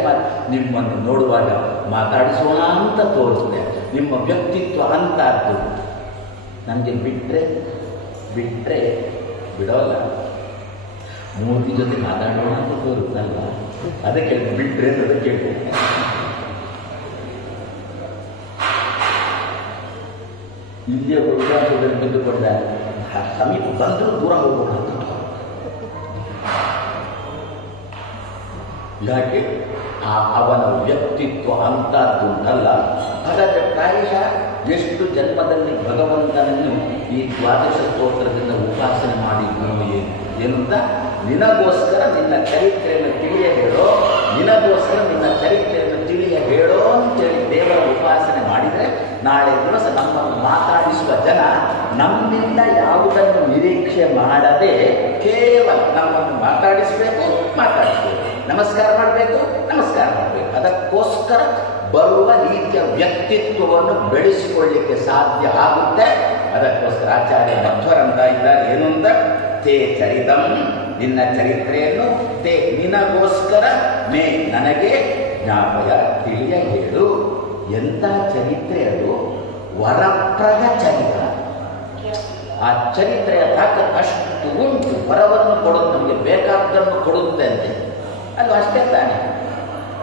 ನಿಮ್ಮನ್ನು ನೋಡುವಾಗ ಮಾತಾಡಿಸೋಣ ಅಂತ ತೋರಿಸುತ್ತೆ. ನಿಮ್ಮ ವ್ಯಕ್ತಿತ್ವ ಅಂತದ್ದು ನನಗೆ ಬಿಟ್ಟರೆ ಬಿಡೋಲ್ಲ. 3 ಜೊತೆ ಮಾತಾಡೋಣ ಅಂತ ತೋರುತ್ತಲ್ವ, ಅದಕ್ಕೆ ಬಿಟ್ಟರೆ ಅಂತ ಕೇಳ್ತೇನೆ. ಇಲ್ಲಿಯ ವಿಶ್ವಾಸದಲ್ಲಿ ಬಿದ್ದುಕೊಂಡ ಸಮೀಪ ಬಂದರೂ ದೂರ ಹೋಗೋಣ ಅಂತ. ಯಾಕೆ ಅವನ ವ್ಯಕ್ತಿತ್ವ ಅಂತದ್ದುಂಟಲ್ಲ. ಹಾಗಾದರೆ ಪ್ರಾಯಶಃ ಎಷ್ಟು ಜನ್ಮದಲ್ಲಿ ಭಗವಂತನನ್ನು ಈ ದ್ವಾದಶ ಸ್ತೋತ್ರದಿಂದ ಉಪಾಸನೆ ಮಾಡಿದ್ನೋ ಏನು ಅಂತ, ನಿನಗೋಸ್ಕರ ನಿನ್ನ ಚರಿತ್ರೆಯನ್ನು ತಿಳಿಯ ಹೇಳೋ, ನಿನಗೋಸ್ಕರ ನಿನ್ನ ಚರಿತ್ರೆಯನ್ನು ತಿಳಿಯ ಹೇಳೋ ಅಂತೇಳಿ ದೇವರ ಉಪಾಸನೆ ಮಾಡಿದರೆ ನಾಳೆ ದಿವಸ ನಮ್ಮನ್ನು ಮಾತಾಡಿಸುವ ಜನ ನಮ್ಮಿಂದ ಯಾವುದನ್ನು ನಿರೀಕ್ಷೆ ಮಾಡದೆ ಕೇವಲ ನಮ್ಮನ್ನು ಮಾತಾಡಿಸಬೇಕು, ನಮಸ್ಕಾರ ಮಾಡಬೇಕು, ಅದಕ್ಕೋಸ್ಕರ ಬರುವ ರೀತಿಯ ವ್ಯಕ್ತಿತ್ವವನ್ನು ಬೆಳೆಸಿಕೊಳ್ಳಲಿಕ್ಕೆ ಸಾಧ್ಯ ಆಗುತ್ತೆ. ಅದಕ್ಕೋಸ್ಕರ ಆಚಾರ್ಯ ಮಧ್ವರಂತ ಇದ್ದಾರೆ. ಏನು ಅಂತ, ತೇ ಚರಿತಂ, ನಿನ್ನ ಚರಿತ್ರೆಯನ್ನು, ತೇ ನಿನಗೋಸ್ಕರ, ಮೇ ನನಗೆ ಜ್ಞಾಪಯ ತಿಳಿಯ ಹೇಳು. ಎಂಥ ಚರಿತ್ರೆ ಅದು, ವರಪ್ರದ ಚರಿತ. ಆ ಚರಿತ್ರೆಯ ತಾಕತ್ತು ಅಷ್ಟು ಉಂಟು. ವರವನ್ನು ಕೊಡುತ್ತೆ, ನಮಗೆ ಬೇಕಾದ್ದನ್ನು ಕೊಡುತ್ತೆ ಅಂತೆ. ಅದು ಅಷ್ಟೇ ತಾನೆ.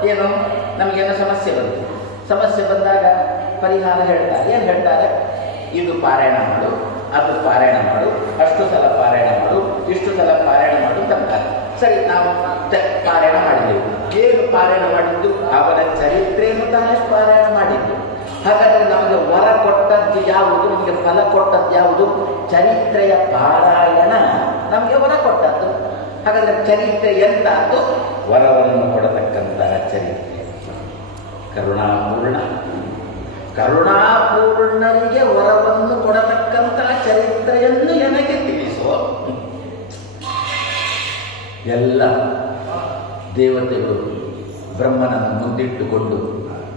ಏನು, ನಮಗೇನೋ ಸಮಸ್ಯೆ ಬಂತು, ಸಮಸ್ಯೆ ಬಂದಾಗ ಪರಿಹಾರ ಹೇಳ್ತಾರೆ. ಏನು ಹೇಳ್ತಾರೆ? ಇದು ಪಾರಾಯಣ ಮಾಡು, ಅದು ಪಾರಾಯಣ ಮಾಡು, ಅಷ್ಟು ಸಲ ಪಾರಾಯಣ ಮಾಡು, ಇಷ್ಟು ಸಲ ಪಾರಾಯಣ ಮಾಡು ಅಂತಾರೆ. ಸರಿ, ನಾವು ಪಾರಾಯಣ ಮಾಡಿದ್ದೆವು. ಏನು ಪಾರಾಯಣ ಮಾಡಿದ್ದು? ಅವನ ಚರಿತ್ರೆಯನ್ನು ತಾನೇ ಪಾರಾಯಣ ಮಾಡಿದ್ದು. ಹಾಗಾದರೆ ನಮಗೆ ವರ ಕೊಟ್ಟದ್ದು ಯಾವುದು, ನಮಗೆ ಫಲ ಕೊಟ್ಟದ್ದು ಯಾವುದು? ಚರಿತ್ರೆಯ ಪಾರಾಯಣ ನಮಗೆ ವರ ಕೊಟ್ಟದ್ದು. ಹಾಗಾದರೆ ಚರಿತ್ರೆ ಎಂತದ್ದು? ವರವನ್ನು ಕೊಡತಕ್ಕಂತಹ ಚರಿತ್ರೆ. ಕರುಣಾಪೂರ್ಣ, ಕರುಣಾಪೂರ್ಣರಿಗೆ ವರವನ್ನು ಕೊಡತಕ್ಕಂತಹ ಚರಿತ್ರೆಯನ್ನು ನನಗೆ ತಿಳಿಸೋ. ಎಲ್ಲ ದೇವತೆಗಳು ಬ್ರಹ್ಮನನ್ನು ಮುಂದಿಟ್ಟುಕೊಂಡು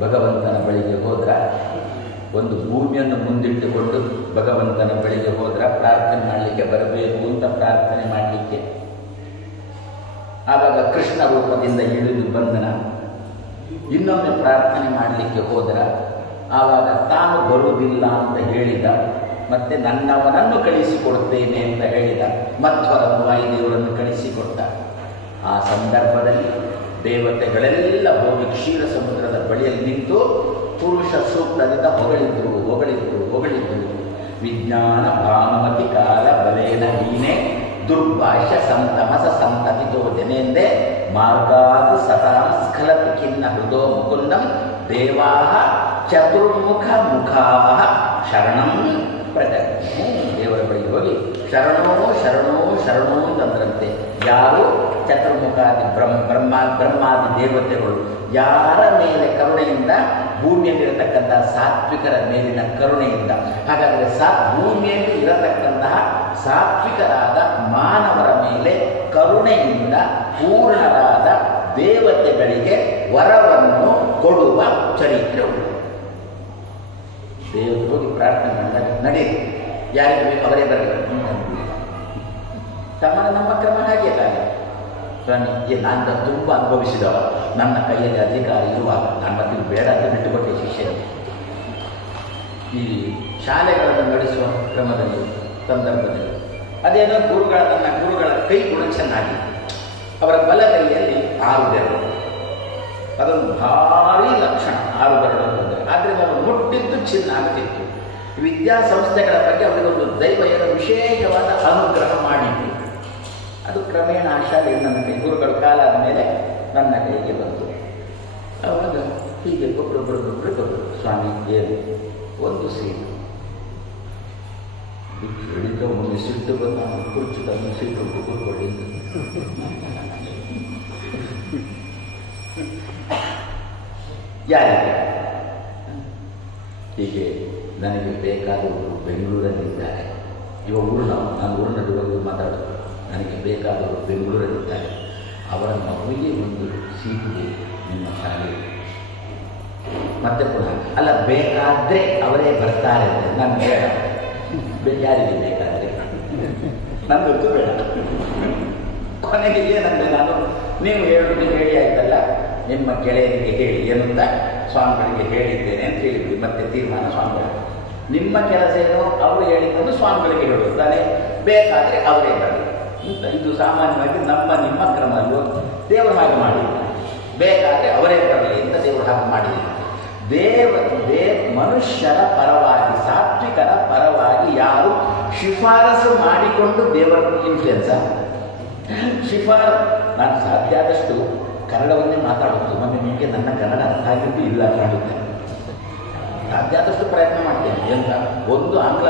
ಭಗವಂತನ ಬಳಿಗೆ ಹೋದ್ರ, ಒಂದು ಭೂಮಿಯನ್ನು ಮುಂದಿಟ್ಟುಕೊಂಡು ಭಗವಂತನ ಬಳಿಗೆ ಹೋದ್ರ, ಪ್ರಾರ್ಥನೆ ಮಾಡಲಿಕ್ಕೆ ಬರಬೇಕು ಅಂತ ಪ್ರಾರ್ಥನೆ ಮಾಡಲಿಕ್ಕೆ. ಆವಾಗ ಕೃಷ್ಣ ರೂಪದಿಂದ ಇಳಿದು ಬಂದನ. ಇನ್ನೊಮ್ಮೆ ಪ್ರಾರ್ಥನೆ ಮಾಡಲಿಕ್ಕೆ ಹೋದ್ರ, ಆವಾಗ ತಾನು ಬರುವುದಿಲ್ಲ ಅಂತ ಹೇಳಿದ. ಮತ್ತೆ ನನ್ನವನನ್ನು ಕಳಿಸಿಕೊಡ್ತೇನೆ ಅಂತ ಹೇಳಿದ. ಮಧ್ವರನ್ನು ವಾಯುದೇವರನ್ನು ಕಳಿಸಿಕೊಟ್ಟ. ಆ ಸಂದರ್ಭದಲ್ಲಿ ದೇವತೆಗಳೆಲ್ಲ ಹೋಗಿ ಕ್ಷೀರ ಸಮುದ್ರದ ಬಳಿಯಲ್ಲಿ ನಿಂತು ಪುರುಷ ಸೂಕ್ತದಿಂದ ಹೊಗಳಿದ್ರು. ವಿಜ್ಞಾನ ಭಾನುಮತಿ ಕಾಲ ಬಲೇನ ಹೀನೆ ದುರ್ಭಾಷ್ಯ ಸಂತಮಸ ಸಂತತಿತೋ ಜನೇಂದೇ ಮಾರ್ಗಾತ್ ಸತಾಂ ಸ್ಖಲತಿ ಖಿನ್ನ ಹೃದೋ ಮುಕುಂದಂ ದೇವಾಹ ಚತುರ್ಮುಖ ಮುಖಾಹ ಶರಣಂ ಪ್ರಜಜ್ಞೆ. ದೇವರ ಬಳಿಗೆ ಹೋಗಿ ಶರಣೋ ಶರಣೋ ಶರಣೋ ಅಂತಂದ್ರಂತೆ. ಯಾರು? ಚತುರ್ಮುಖಾದಿ ಬ್ರಹ್ಮಾದಿ ದೇವತೆಗಳು. ಯಾರ ಮೇಲೆ ಕರುಣೆಯಿಂದ? ಭೂಮಿಯಲ್ಲಿರತಕ್ಕಂತಹ ಸಾತ್ವಿಕರ ಮೇಲಿನ ಕರುಣೆಯಿಂದ. ಹಾಗಾದರೆ ಭೂಮಿಯಲ್ಲಿ ಇರತಕ್ಕಂತಹ ಸಾತ್ವಿಕರಾದ ಮಾನವರ ಮೇಲೆ ಕರುಣೆಯಿಂದ ಪೂರ್ಣರಾದ ದೇವತೆಗಳಿಗೆ ವರವನ್ನು ಕೊಡುವ ಚರಿತ್ರೆ ಉಂಟು. ದೇವರು ಹೋಗಿ ಪ್ರಾರ್ಥನೆ ಮಾಡಿದಾಗ ನಡೆಯಿತು, ಯಾರಿಗೆ ಬೇಕು ಅವರೇ ಬರಬೇಕು. ನಮ್ಮ ಕ್ರಮ ಹಾಗೆ ತಾನೆ. ಸ್ವಾಮಿ, ನಾನು ತುಂಬ ಅನುಭವಿಸಿದವ, ನನ್ನ ಕೈಯಲ್ಲಿ ಅಧಿಕಾರ ಇರುವಾಗ ನಾನು ಮತ್ತೆ ಬೇಡ ಅಂತ ಬಿಟ್ಟುಕೊಟ್ಟೆ ಶಿಷ್ಯರಿಗೆ. ಈ ಶಾಲೆಗಳನ್ನು ನಡೆಸುವ ಕ್ರಮದಲ್ಲಿ ಸಂದರ್ಭದಲ್ಲಿ ಅದೇನೋ ನನ್ನ ಗುರುಗಳ ಕೈ ಗುಣ ಚೆನ್ನಾಗಿ, ಅವರ ಬಲಗೈಯಲ್ಲಿ 6 ಬೆರಳು, ಅದೊಂದು ಭಾರಿ ಲಕ್ಷಣ 6 ಬೆರಳು ಅಂತಂದರೆ. ಆದರೆ ಅವರು ಮುಟ್ಟಿದ್ದು ಚಿನ್ನ ಆಗ್ತಿತ್ತು. ವಿದ್ಯಾಸಂಸ್ಥೆಗಳ ಬಗ್ಗೆ ಅವರಿಗೊಂದು ದೈವ ಏನೋ ವಿಶೇಷವಾದ ಅನುಗ್ರಹ ಮಾಡಿದ್ರು. ಅದು ಕ್ರಮೇಣ ಆ ಶಾಲೆ ನನ್ನ ಕೈ ಗುರುಗಳ ಕಾಲ ಆದಮೇಲೆ ನನ್ನ ಕೈಗೆ ಬಂತು. ಅವಾಗ ಹೀಗೆ ಒಬ್ಬರೊಬ್ಬರು ಸ್ವಾಮಿ ಏನು ಒಂದು ಸೀಟು ಹಿಡಿದ ಮುಂದೆ ಸಿಟ್ಟು ಬಂದು ನಾನು ಕುರ್ಚಿ ತಂದು ಸೀಟು ಕೂತ್ಕೊಳ್ಳಿ. ಯಾರಿಗೆ? ಹೀಗೆ ನನಗೆ ಬೇಕಾದವರು ಬೆಂಗಳೂರಲ್ಲಿದ್ದಾರೆ. ಇವಾಗ ನಾನು ಊರಿನಲ್ಲಿ ಹೋಗಿ ಮಾತಾಡೋದು. ನನಗೆ ಬೇಕಾದವರು ಬೆಂಗಳೂರಲ್ಲಿದ್ದಾರೆ. ಅವರ ಮಗುವಿಗೆ ಒಂದು ಸೀಟು ನಿಮ್ಮ ಶಾಲೆ. ಮತ್ತೆ ಪುನಃ ಅಲ್ಲ, ಬೇಕಾದರೆ ಅವರೇ ಬರ್ತಾರೆ ಅಂದರೆ ನಾನು ಬೇಡ. ಯಾರಿಗೆ ಬೇಕಾದರೆ ನನಗಂತೂ ಬೇಡ. ಕೊನೆಗೆ ಏನಂದರೆ ನಾನು, ನೀವು ಹೇಳಿ ಆಯ್ತಲ್ಲ, ನಿಮ್ಮ ಗೆಳೆಯರಿಗೆ ಹೇಳಿ ಏನಂತ ಸ್ವಾಮಿಗಳಿಗೆ ಹೇಳಿದ್ದೇನೆ ಅಂತ ಹೇಳಿದ್ವಿ. ಮತ್ತೆ ತೀರ್ಮಾನ ಸ್ವಾಮಿಗಳು. ನಿಮ್ಮ ಕೆಲಸ ಏನೋ ಅವರು ಹೇಳಿದ್ದನ್ನು ಸ್ವಾಮಿಗಳಿಗೆ ಹೇಳುತ್ತಾನೆ. ಬೇಕಾದರೆ ಅವರೇ ಬರಲಿ ಅಂತ. ಇದು ಸಾಮಾನ್ಯವಾಗಿ ನಿಮ್ಮ ಕ್ರಮ ಅಲ್ಲೂ. ದೇವರು ಹಾಗೆ ಮಾಡಿಲ್ಲ. ಬೇಕಾದರೆ ಅವರೇ ಬರಲಿ ಅಂತ ದೇವರು ಹಾಗೆ ಮಾಡಿಲ್ಲ. ಮನುಷ್ಯರ ಪರವಾಗಿ, ಸಾತ್ವಿಕರ ಪರವಾಗಿ ಯಾರು ಶಿಫಾರಸು ಮಾಡಿಕೊಂಡು ದೇವರ ಇನ್ಫ್ಲುಯೆನ್ಸ ನಾನು ಸಾಧ್ಯ ಆದಷ್ಟು ಕನ್ನಡವನ್ನೇ ಮಾತಾಡುವುದು. ಮತ್ತೆ ನಿಮಗೆ ನನ್ನ ಕನ್ನಡ ಅರ್ಥ ಆಗಿದ್ದು ಇಲ್ಲ ಕಾಣುತ್ತೆ. ಸಾಧ್ಯ ಆದಷ್ಟು ಪ್ರಯತ್ನ ಮಾಡ್ತೇನೆ. ಎಂತ ಒಂದು ಆಂಗ್ಲ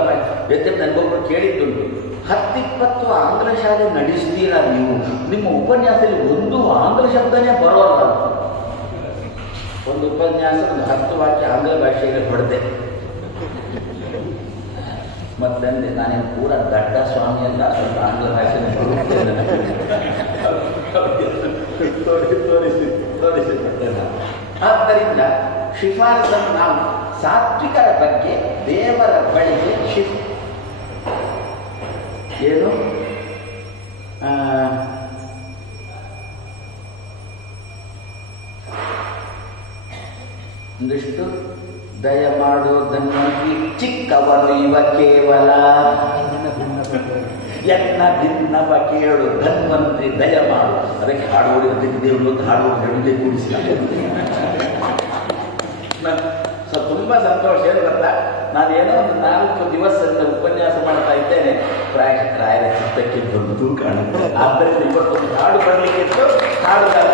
ವ್ಯಕ್ತಿ ನನಗೊಬ್ಬರು ಕೇಳಿದ್ದುಂಟು, 10-20 ಆಂಗ್ಲ ಶಾಲೆ ನಡೆಸ್ತೀರಾ ನೀವು, ನಿಮ್ಮ ಉಪನ್ಯಾಸದಲ್ಲಿ ಒಂದು ಆಂಗ್ಲ ಶಬ್ದನೇ ಬರೋಲ್ಲ. ಒಂದು ಉಪನ್ಯಾಸ ಒಂದು 10 ವಾಕ್ಯ ಆಂಗ್ಲ ಭಾಷೆಯಲ್ಲಿ ಹೊಡೆದೆ. ಮತ್ತಂದೆ ನಾನೇನು ಪೂರ ದಡ್ಡ ಸ್ವಾಮಿ ಅಲ್ಲ, ಸ್ವಲ್ಪ ಆಂಗ್ಲ ಭಾಷೆಯನ್ನು ತೋರಿಸಿಕೊಟ್ಟೆ. ಆದ್ದರಿಂದ ಶಿಫಾರಸನ್ನು ನಾವು ಸಾತ್ವಿಕರ ಬಗ್ಗೆ ದೇವರ ಬಳಿಗೆ ಏನು ಒಂದಿಷ್ಟು ದಯಮಾಡುವುದನ್ನು ಚಿಕ್ಕವನು ಇವ ಕೇವಲ ಯಜ್ಞ ಭಿನ್ನವ ಕೇಳು ಧನ್ವಂತ್ರಿ ದಯಮಾಡು. ಅದಕ್ಕೆ ಹಾಡುವಳಿ ದೇವರು ಹಾಡುವ ಹೇಳುವುದೇ ಕೂಡಿಸಿ. ಸೊ ತುಂಬ ಸಂತೋಷ. ಏನು ಗೊತ್ತಾ, ನಾನೇನೋ ಒಂದು 4 ದಿವಸದಿಂದ ಉಪನ್ಯಾಸ ಮಾಡ್ತಾ ಇದ್ದೇನೆ, ರಾಯರ ಚಿತ್ತಕ್ಕೆ ಬಂದು ಕಾಣುತ್ತೆ. ಆದ್ದರಿಂದ ಇವತ್ತೊಂದು ಹಾಡು ಬರಲಿಕ್ಕಿತ್ತು. ಹಾಡುಗಾರ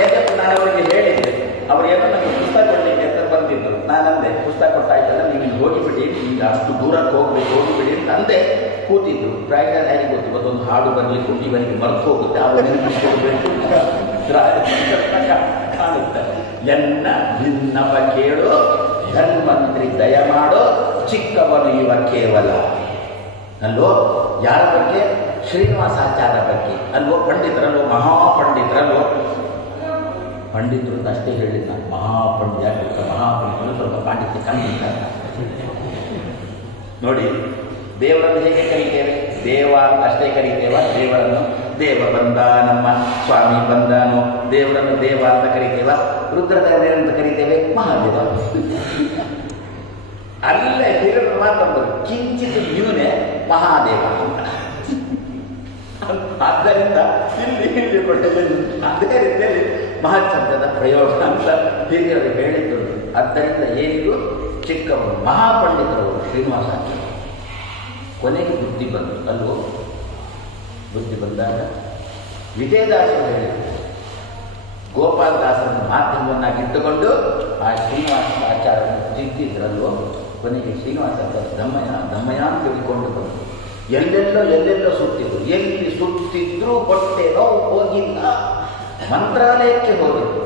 ಯಾಕಂದ್ರೆ ನಾನು ಅವರಿಗೆ ಹೇಳಿದ್ದೆ, ಅವರೇನೋ ನನಗೆ ಪುಸ್ತಕ ಕೊಡಲಿಕ್ಕೆ ಅಂತ ಬಂದಿದ್ದು. ನಾನಂದೆ ಪುಸ್ತಕ ಕೊಟ್ಟಾಯ್ತಲ್ಲ, ನೀವು ಹೋಗಿಬಿಡಿ, ಈಗ ಅಷ್ಟು ದೂರಕ್ಕೆ ಹೋಗಿಬಿಡಿ ಅಂತ ಅಂದೆ. ಕೂತಿದ್ರು. ಪ್ರಾಯಶಃ ಯಾರಿಗೆ ಗೊತ್ತು, ಇವತ್ತೊಂದು ಹಾಡು ಬರಲಿಕ್ಕೆ ಇವನಿಗೆ ಮರೆತು ಹೋಗುತ್ತೆ, ಅವರನ್ನು ಕಾಣುತ್ತೆ. ಎನ್ನ ಭಿನ್ನವ ಕೇಳು ಧನ್ವಂತ್ರಿ ದಯಮಾಡೋ ಚಿಕ್ಕವನು ಇವ ಕೇವಲ ಅಲ್ವೋ. ಯಾರ ಬಗ್ಗೆ? ಶ್ರೀನಿವಾಸಾಚಾರ್ಯ ಬಗ್ಗೆ ಅಲ್ವೋ. ಪಂಡಿತರಲ್ಲೋ, ಮಹಾಪಂಡಿತರಲ್ಲೋ. ಪಂಡಿತರು ಅಂತ ಅಷ್ಟೇ ಹೇಳಿದ್ದ, ಮಹಾಪಂಡಿತ ಮಹಾಪಂಡಿತರು ಸ್ವಲ್ಪ ಪಾಂಡಿತ್ಯ ಕಮ್ಮಿ. ನೋಡಿ, ದೇವರನ್ನು ಹೇಗೆ ಕರೀತೇವೆ? ದೇವ ಅಂತ ಅಷ್ಟೇ ಕರೀತೇವ? ದೇವರನ್ನು ದೇವ ಬಂದ, ನಮ್ಮ ಸ್ವಾಮಿ ಬಂದನು. ದೇವರನ್ನು ದೇವ ಅಂತ ಕರೀತೇವ? ರುದ್ರದೇವ ಅಂತ ಕರೀತೇವೆ? ಮಹಾದೇವ. ಅಲ್ಲೇ ಹಿರಿಯರು ಮಾತಂದರು, ಕಿಂಚಿತ್ ನ್ಯೂನೆ ಮಹಾದೇವ ಅಂತ. ಆದ್ದರಿಂದ ಇಲ್ಲಿ ಅದೇ ರೀತಿಯಲ್ಲಿ ಮಹಾಶಬ್ದದ ಪ್ರಯೋಗ ಅಂತ ಹಿರಿಯರು ಹೇಳಿದ್ರು. ಆದ್ದರಿಂದ ಏನಿಗೂ ಚಿಕ್ಕವರು ಮಹಾಪಂಡಿತರು ಶ್ರೀನಿವಾಸಾಚಾರ್ಯ. ಕೊನೆಗೆ ಬುದ್ಧಿ ಬಂತು ಅಲ್ವೋ. ಬುದ್ಧಿ ಬಂದಾಗ ವಿಜಯದಾಸರು ಹೇಳಿದರು, ಗೋಪಾಲದಾಸರನ್ನು ಮಾಧ್ಯಮವನ್ನಾಗಿ ಇಟ್ಟುಕೊಂಡು ಆ ಶ್ರೀನಿವಾಸಾಚಾರ್ಯರನ್ನು ತಿದ್ದಿದ್ರಲ್ವೋ. ಕೊನೆಗೆ ಶ್ರೀನಿವಾಸಾಚಾರ್ಯ ದಮ್ಮಯ್ಯ ಅಂತ ತಿಳ್ಕೊಂಡು ಬಂತು. ಎಲ್ಲೆಲ್ಲೋ ಸುತ್ತಿದ್ರು. ಎಲ್ಲಿ ಸುತ್ತಿದ್ರೂ ಹೊಟ್ಟೆ ನೋವು ಹೋಗಿಲ್ಲ. ಮಂತ್ರಾಲಯಕ್ಕೆ ಹೋಗಿದ್ರು.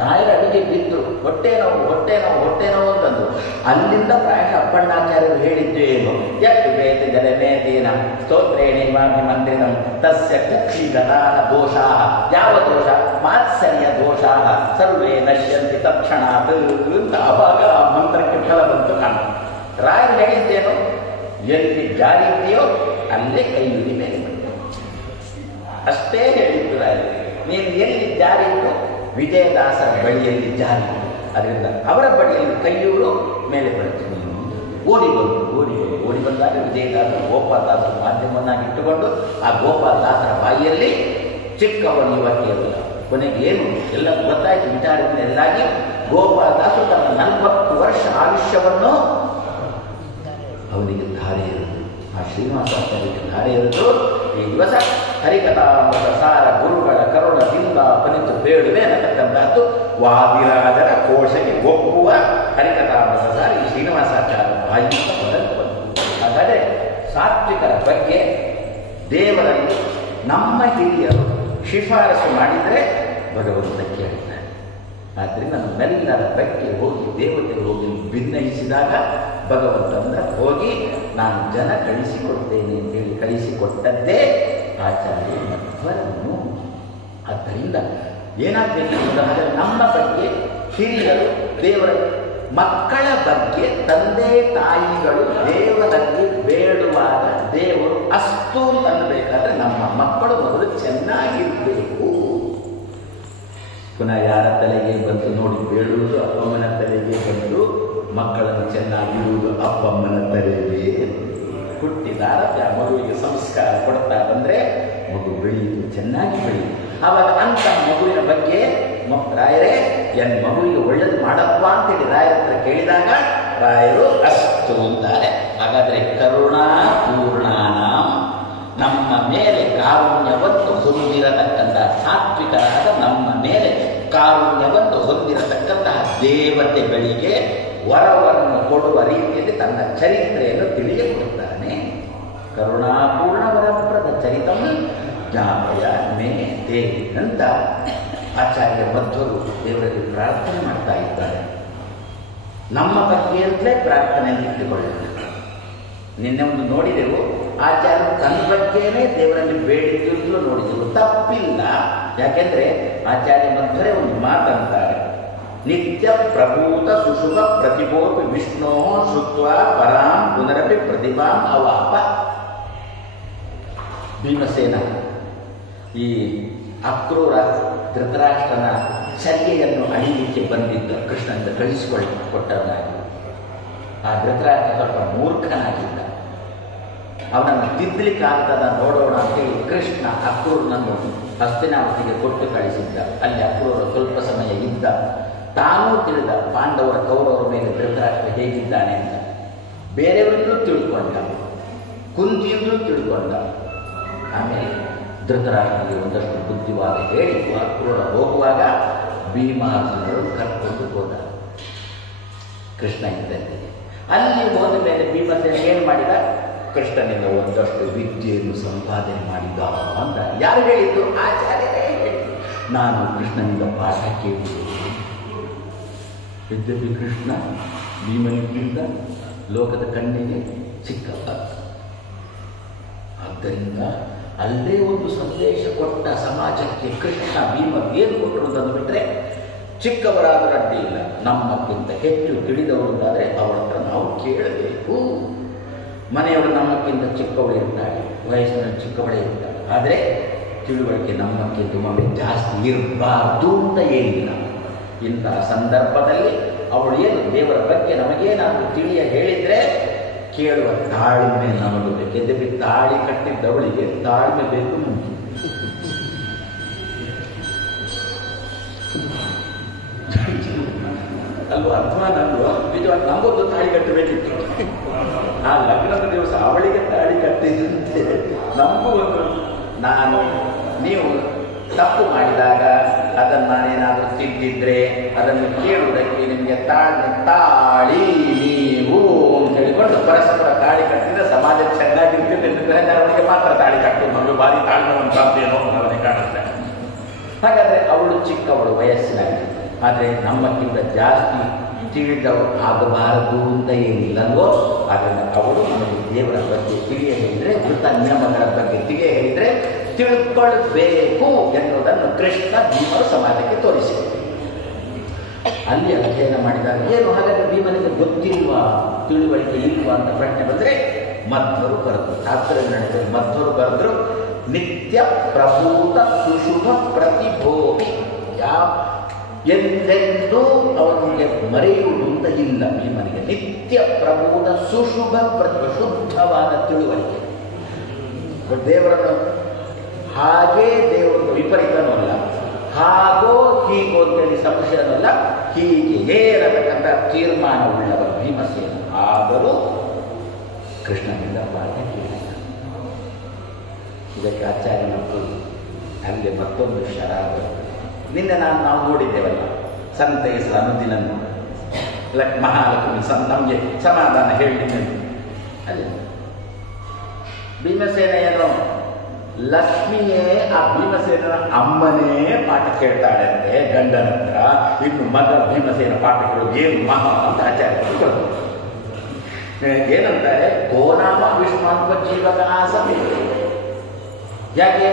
ರಾಯರ ಅಡಿಗೆ ಬಿದ್ದರು. ಹೊಟ್ಟೆ ನೋವು ಅಂತಂದ್ರು. ಅಲ್ಲಿಂದ ಪ್ರಾಯಶಃ ಅಪ್ಪಣ್ಣಾಚಾರ್ಯರು ಹೇಳಿದ್ದು ಏನು? ಎಷ್ಟು ವೇದ ಜಲಮೇದೇನ ಸ್ತೋತ್ರೇಣೇವಾಭಿ ಮಂತ್ರಿನ ತಸ್ಯ ಕುಕ್ಷಿಗತಾಹ ದೋಷಾಹ. ಯಾವ ದೋಷ? ಮಾತ್ಸರ್ಯ ದೋಷಾಹ ಸರ್ವೇ ನಶ್ಯಂತಿ ತಕ್ಷಣಾತ್ ಅಂತ. ಅವಾಗ ಆ ಮಂತ್ರಕ್ಕೆ ಫಲ ಬಂತು ಕಾಣುತ್ತೆ. ರಾಯರು ಹೇಳಿದ್ದೇನು? ಎಲ್ಲಿ ಜಾರಿ ಇದೆಯೋ ಅಲ್ಲೇ ಕೈ ಹಿಡಿ ಮೇಲೆ ಬಂತು. ಅಷ್ಟೇ ಹೇಳಿದ್ದು ರಾಯರು. ನೀನು ಎಲ್ಲಿ ಜಾರಿ ಇತ್ತು? ವಿಜಯದಾಸರ ಬಳಿಯಲ್ಲಿ ಜಾರಿ. ಅದರಿಂದ ಅವರ ಬಳಿಯಲ್ಲಿ ಕೈಯೂರು ಮೇಲೆ ಬರುತ್ತೆ. ಓಡಿ ಬಂದಾಗ ವಿಜಯದಾಸರು ಗೋಪಾಲದಾಸರ ಮಾಧ್ಯಮವನ್ನಾಗಿ ಇಟ್ಟುಕೊಂಡು ಆ ಗೋಪಾಲದಾಸರ ಬಾಯಿಯಲ್ಲಿ ಚಿಕ್ಕವನು ಇವ ಕೇವಲ. ಕೊನೆಗೆ ಏನು ಎಲ್ಲ ಗೊತ್ತಾಯಿತು ವಿಚಾರದಿಂದಾಗಿ ಗೋಪಾಲದಾಸರು ತನ್ನ 40 ವರ್ಷ ಆಯುಷ್ಯವನ್ನು ಅವನಿಗೆ ಧಾರೆ ಎರೆದು, ಆ ಶ್ರೀನಿವಾಸಾಚಾರ್ಯರಿಗೆ ಧಾರೆ ಎರೆದು, ಈ ದಿವಸ ಹರಿಕಥಾಮೃತ ಸಾರ ಗುರುಗಳ ಕರುಣದಿಂದ ಪನಿತು ಬೇಡುವೆ ಅನ್ನತಕ್ಕಂಥದ್ದು ವಾದಿರಾಜರ ಕೋಶಕ್ಕೆ ಒಪ್ಪುವ ಹರಿಕಥಾಮೃತ ಸಾರ ಈ ಶ್ರೀನಿವಾಸಾಚಾರ್ಯ ಬಾಯಿಂದ ಹೊರಗೆ ಬಂತು. ಹಾಗಾದರೆ ಸಾತ್ವಿಕರ ಬಗ್ಗೆ ದೇವರಲ್ಲಿ ನಮ್ಮ ಹಿರಿಯರು ಶಿಫಾರಸು ಮಾಡಿದರೆ ಭಗವಂತ ಕೇಳಿದ್ದಾರೆ. ಆದ್ದರಿಂದ ನಮ್ಮೆಲ್ಲರ ಬಗ್ಗೆ ಹೋಗಿ ದೇವತೆಗಳು ಹೋಗಿ ಭಿನ್ನಯಿಸಿದಾಗ ಭಗವಂತನ ಹೋಗಿ ನಾನು ಜನ ಕಳಿಸಿಕೊಡ್ತೇನೆ ಅಂತೇಳಿ ಕಳಿಸಿಕೊಟ್ಟದ್ದೇ ಆಚಾರ್ಯ ಮಧ್ವರನ್ನು. ಆದ್ದರಿಂದ ಏನಾಗಬೇಕಂದ್ರೆ ನಮ್ಮ ಬಗ್ಗೆ ಹಿರಿಯರು ದೇವರ ಮಕ್ಕಳ ಬಗ್ಗೆ ತಂದೆ ತಾಯಿಗಳು ದೇವರಲ್ಲಿ ಬೇಡುವಾಗ ದೇವರು ಅಷ್ಟು ಅನ್ನಬೇಕಾದ್ರೆ ನಮ್ಮ ಮಕ್ಕಳು ಮೊದಲು ಚೆನ್ನಾಗಿರಬೇಕು. ಪುನಃ ಯಾರ ತಲೆಗೆ ಬಂತು ನೋಡಿ ಬೇಡುವುದು ಅಪ್ಪಮ್ಮನ ತಲೆಗೆ ಬಂದು, ಮಕ್ಕಳನ್ನು ಚೆನ್ನಾಗಿರುವುದು ಅಪ್ಪಮ್ಮನ ತಲೆಗೆ. ಹುಟ್ಟಿದಾರ ಮಗುವಿಗೆ ಸಂಸ್ಕಾರ ಕೊಡ್ತಾ ಬಂದರೆ ಮಗು ಬೆಳೆಯುವುದು, ಚೆನ್ನಾಗಿ ಬೆಳೆಯುವುದು. ಆವಾಗ ಅಂತಹ ಮಗುವಿನ ಬಗ್ಗೆ ರಾಯರೇ ಎನ್ ಮಗುವಿಗೆ ಒಳ್ಳೇದು ಮಾಡಪ್ಪ ಅಂತೇಳಿ ರಾಯರ ಹತ್ರ ಕೇಳಿದಾಗ ರಾಯರು ಅಸ್ತು ಅಂತಾರೆ. ಹಾಗಾದರೆ ಕರುಣಾಪೂರ್ಣಾನ, ನಮ್ಮ ಮೇಲೆ ಕಾರುಣ್ಯವನ್ನು ಹೊಂದಿರತಕ್ಕಂತಹ ಸಾತ್ವಿಕರಾದ ನಮ್ಮ ಮೇಲೆ ಕಾರುಣ್ಯವನ್ನು ಹೊಂದಿರತಕ್ಕಂತಹ ದೇವತೆಗಳಿಗೆ ವರವನ್ನು ಕೊಡುವ ರೀತಿಯಲ್ಲಿ ತನ್ನ ಚರಿತ್ರೆಯನ್ನು ತಿಳಿಯಕೊಡುತ್ತಾನೆ. ಕರುಣಾಪೂರ್ಣ ವರಪ್ರದ ಚರಿತಂ ಜ್ಞಾಪಯ ಮೇ ತೇ ಅಂತ ಆಚಾರ್ಯ ಮಧ್ವರು ದೇವರಲ್ಲಿ ಪ್ರಾರ್ಥನೆ ಮಾಡ್ತಾ ಇದ್ದಾರೆ. ನಮ್ಮ ಬಗ್ಗೆ ಅಂತಲೇ ಪ್ರಾರ್ಥನೆ ಇಟ್ಟುಕೊಳ್ಳೋಣ. ನಿನ್ನೆ ಒಂದು ನೋಡಿದೆವು, ಆಚಾರ್ಯರು ತನ್ನ ಬಗ್ಗೆನೇ ದೇವರಲ್ಲಿ ಬೇಡಿದ್ದು ನೋಡಿದೆವು. ತಪ್ಪಿಲ್ಲ. ಯಾಕೆಂದ್ರೆ ಆಚಾರ್ಯ ಮಧ್ವರೇ ಒಂದು ಮಾತಂತಾರೆ, ನಿತ್ಯ ಪ್ರಭೂತ ಸುಶುಭ ಪ್ರತಿಭೋಪಿ ವಿಷ್ಣೋ ಶುತ್ವ ಪರಾಂ ಪುನರಪಿ ಪ್ರತಿಭಾಂ ಅವಾಪ. ಭೀಮಸೇನ ಈ ಅಕ್ರೂರ ಧೃತರಾಷ್ಟ್ರನ ಚರ್ಯೆಯನ್ನು ಅಳಿಲಿಕ್ಕೆ ಬಂದಿದ್ದ ಕೃಷ್ಣನಿಂದ ಕಳಿಸಿಕೊಟ್ಟವನಾಗಿ. ಆ ಧೃತರಾಷ್ಟ್ರ ಸ್ವಲ್ಪ ಮೂರ್ಖನಾಗಿದ್ದ. ಅವನನ್ನು ತಿದ್ದಲಿಕ್ಕಾಗ್ತದ ನೋಡೋಣ ಅಂತೇಳಿ ಕೃಷ್ಣ ಅಕ್ರೂರನನ್ನು ಹಸ್ತಿನಾವತಿಗೆ ಕೊಟ್ಟು ಕಳಿಸಿದ್ದ. ಅಲ್ಲಿ ಅಕ್ರೂರ ಸ್ವಲ್ಪ ಸಮಯ ಇದ್ದ. ತಾನೂ ತಿಳಿದ ಪಾಂಡವರ ಕೌರವರ ಮೇಲೆ ಧೃತರಾಷ್ಟ್ರ ಹೇಗಿದ್ದಾನೆ ಅಂತ. ಬೇರೆಯವರಿಂದಲೂ ತಿಳ್ಕೊಂಡ, ಕುಂತಿಯಿಂದಲೂ ತಿಳ್ಕೊಂಡ. ಆಮೇಲೆ ಧೃತರಾಷ್ಟ್ರನಿಗೆ ಒಂದಷ್ಟು ಬುದ್ಧಿವಾದ ಹೇಳಿ ಅಕ್ರೂರ ಹೋಗುವಾಗ ಭೀಮಾರ್ಜುನರು ಕರ್ಕೊಂಡು ಹೋದ ಕೃಷ್ಣ ಇದ್ದಲ್ಲಿ. ಅಲ್ಲಿ ಹೋದ ಮೇಲೆ ಭೀಮಸೇನ ಏನು ಮಾಡಿದ? ಕೃಷ್ಣನಿಂದ ಒಂದಷ್ಟು ವಿದ್ಯೆಯನ್ನು ಸಂಪಾದನೆ ಮಾಡಿದ ಅಂತ. ಯಾರು ಹೇಳಿದ್ದು? ಆಚಾರ್ಯರೇ ಹೇಳಿದ್ದು. ನಾನು ಕೃಷ್ಣನಿಂದ ಪಾಠ ಕೇಳಿದೆ. ಯದ್ಯಪಿ ಕೃಷ್ಣ ಭೀಮನಿಗಿಂತ ಲೋಕದ ಕಣ್ಣಿಗೆ ಚಿಕ್ಕಪ್ಪ. ಆದ್ದರಿಂದ ಅಲ್ಲೇ ಒಂದು ಸಂದೇಶ ಕೊಟ್ಟ ಸಮಾಜಕ್ಕೆ ಕೃಷ್ಣ ಭೀಮ ಏನು ಕೊಟ್ಟರು ಅಂತಂದು ಬಿಟ್ಟರೆ, ಚಿಕ್ಕವರಾದರೂ ಅಡ್ಡಿ ಇಲ್ಲ, ನಮ್ಮಕ್ಕಿಂತ ಹೆಚ್ಚು ತಿಳಿದವರಾದರೆ ಅವರ ಹತ್ರ ನಾವು ಕೇಳಬೇಕು. ಮನೆಯವರು ನಮ್ಮಕ್ಕಿಂತ ಚಿಕ್ಕವಳೇ ಇರ್ತಾಳೆ, ವಯಸ್ಸಿನಲ್ಲಿ ಚಿಕ್ಕವಳೇ ಇರ್ತಾಳೆ, ಆದರೆ ತಿಳುವಳಿಕೆ ನಮ್ಮಕ್ಕಿಂತ ಒಮ್ಮೆ ಜಾಸ್ತಿ ಇರಬಾರ್ದು ಅಂತ ಏನಿಲ್ಲ. ಇಂತಹ ಸಂದರ್ಭದಲ್ಲಿ ಅವಳು ಏನು ದೇವರ ಬಗ್ಗೆ ನಮಗೇನಾದರೂ ತಿಳಿಯ ಹೇಳಿದರೆ ಕೇಳುವ ತಾಳ್ಮೆ ನಮಗೆ ಬೇಕು. ಎದೆಬಿ ತಾಳಿ ಕಟ್ಟಿದ್ದವಳಿಗೆ ತಾಳ್ಮೆ ಬೇಕು ನಮಗೆ. ಅಲ್ವಾ? ಅಧ್ವಾನ ಅಲ್ವಾ? ನಿಜವಾಗಿ ನಮಗೊಂದು ತಾಳಿ ಕಟ್ಟಬೇಕಿತ್ತು. ಆ ಲಗ್ನದ ದಿವಸ ಅವಳಿಗೆ ತಾಳಿ ಕಟ್ಟಿದಂತೆ ನಮಗೂ ಒಂದು, ನೀವು ತಪ್ಪು ಮಾಡಿದಾಗ ಅದನ್ನು ನಾನೇನಾದರೂ ತಿದ್ದಿದ್ರೆ ಅದನ್ನು ಕೇಳುವುದಕ್ಕೆ ನಿಮಗೆ ತಾಳಿ ನೀವು ಅಂತ ಹೇಳಿಕೊಂಡು ಪರಸ್ಪರ ತಾಳಿ ಕಟ್ಟಿದ್ರೆ ಸಮಾಜ ಚೆನ್ನಾಗಿರ್ತದೆ ಎಂದು ಅವನಿಗೆ ಮಾತ್ರ ತಾಳಿ ಕಟ್ಟು, ನಮಗೆ ಭಾರಿ ತಾಳ್ಮೆವಂತೇನೋ ಅವನಿಗೆ ಕಾಣುತ್ತೆ. ಹಾಗಾದರೆ ಅವಳು ಚಿಕ್ಕವಳು ವಯಸ್ಸಿನಲ್ಲಿ, ಆದರೆ ನಮ್ಮಕ್ಕಿಂತ ಜಾಸ್ತಿ ತಿಳಿದವಳು ಆಗಬಾರದು ಅಂತ ಏನಿಲ್ಲ ಅಲ್ವೋ. ಆದ್ದರಿಂದ ಅವಳು ನಮಗೆ ದೇವರ ಬಗ್ಗೆ ತಿಳಿಯ ಹೇಳಿದರೆ, ವೃತ್ತ ನಿಯಮಗಳ ಬಗ್ಗೆ ತಿಳಿಯ ಹೇಳಿದರೆ ತಿಳ್ಕೊಳ್ಬೇಕು ಎನ್ನುವುದನ್ನು ಕೃಷ್ಣ ಭೀಮರು ಸಮಾಜಕ್ಕೆ ತೋರಿಸಿದರು. ಅಲ್ಲಿ ಅಧ್ಯಯನ ಮಾಡಿದಾಗ ಏನು ಹಾಗಾದರೆ ಭೀಮನಿಗೆ ಗೊತ್ತಿಲ್ವಾ, ತಿಳುವಳಿಕೆ ಇಲ್ವಾ ಅಂತ ಪ್ರಶ್ನೆ ಬಂದರೆ ಮಧ್ವರು ಬರೆದರು. ಶಾಸ್ತ್ರಜ್ಞ ಮಧ್ವರು ಬರೆದರು, ನಿತ್ಯ ಪ್ರಭೂತ ಸುಶುಭ ಪ್ರತಿಭೋಗಿ ಎಂದೆಂದೂ ಅವನಿಗೆ ಮರೆಯುವುದು ಅಂತ ಇಲ್ಲ. ಭೀಮನಿಗೆ ನಿತ್ಯ ಪ್ರಭೂತ ಸುಶುಭ ಪ್ರತಿಭ, ಶುದ್ಧವಾದ ತಿಳುವಳಿಕೆ. ದೇವರನ್ನು ಹಾಗೇ ದೇವರನ್ನು ವಿಪರೀತನೂ ಅಲ್ಲ, ಹಾಗೋ ಹೀಗೋ ಅಂತೇಳಿ ಸಂಶಯನೂ ಅಲ್ಲ, ಹೀಗೆ ಹೇರತಕ್ಕಂಥ ತೀರ್ಮಾನವುಳ್ಳವ ಭೀಮಸೇನ. ಆದರೂ ಕೃಷ್ಣನಿಂದ ಪಾಠ ಕೇಳಿದ. ಇದಕ್ಕೆ ಆಚಾರ್ಯ ಮಕ್ಕಳು ಅಲ್ಲಿ ಮತ್ತೊಂದು ಶರಾಬ. ನಿನ್ನೆ ನಾವು ನೋಡಿದ್ದೇವಲ್ಲ, ಸಂತೈಸ ಅನುದಿನನ್ನು ಮಹಾಲಕ್ಷ್ಮಿ ನಮಗೆ ಸಮಾಧಾನ ಹೇಳಿದ್ದೇನೆ. ಅಲ್ಲಿ ಭೀಮಸೇನ ಏನೋ ಲಕ್ಷ್ಮಿಯೇ ಆ ಭೀಮಸೇನ ಅಮ್ಮನೇ ಪಾಠ ಕೇಳ್ತಾಳೆ ಅಂತೆ ಗಂಡನ ಹತ್ರ. ಇನ್ನು ಮಗ ಭೀಮಸೇನ ಪಾಠ ಕೇಳೋದು ಏನು ಮಹಾ ಅಂತ ಆಚಾರ್ಯ ಏನಂತಾರೆ, ಗೋನಾಮ ವಿಷ್ಣು ಜೀವಕ ಆಸಮಿ. ಯಾಕೆ?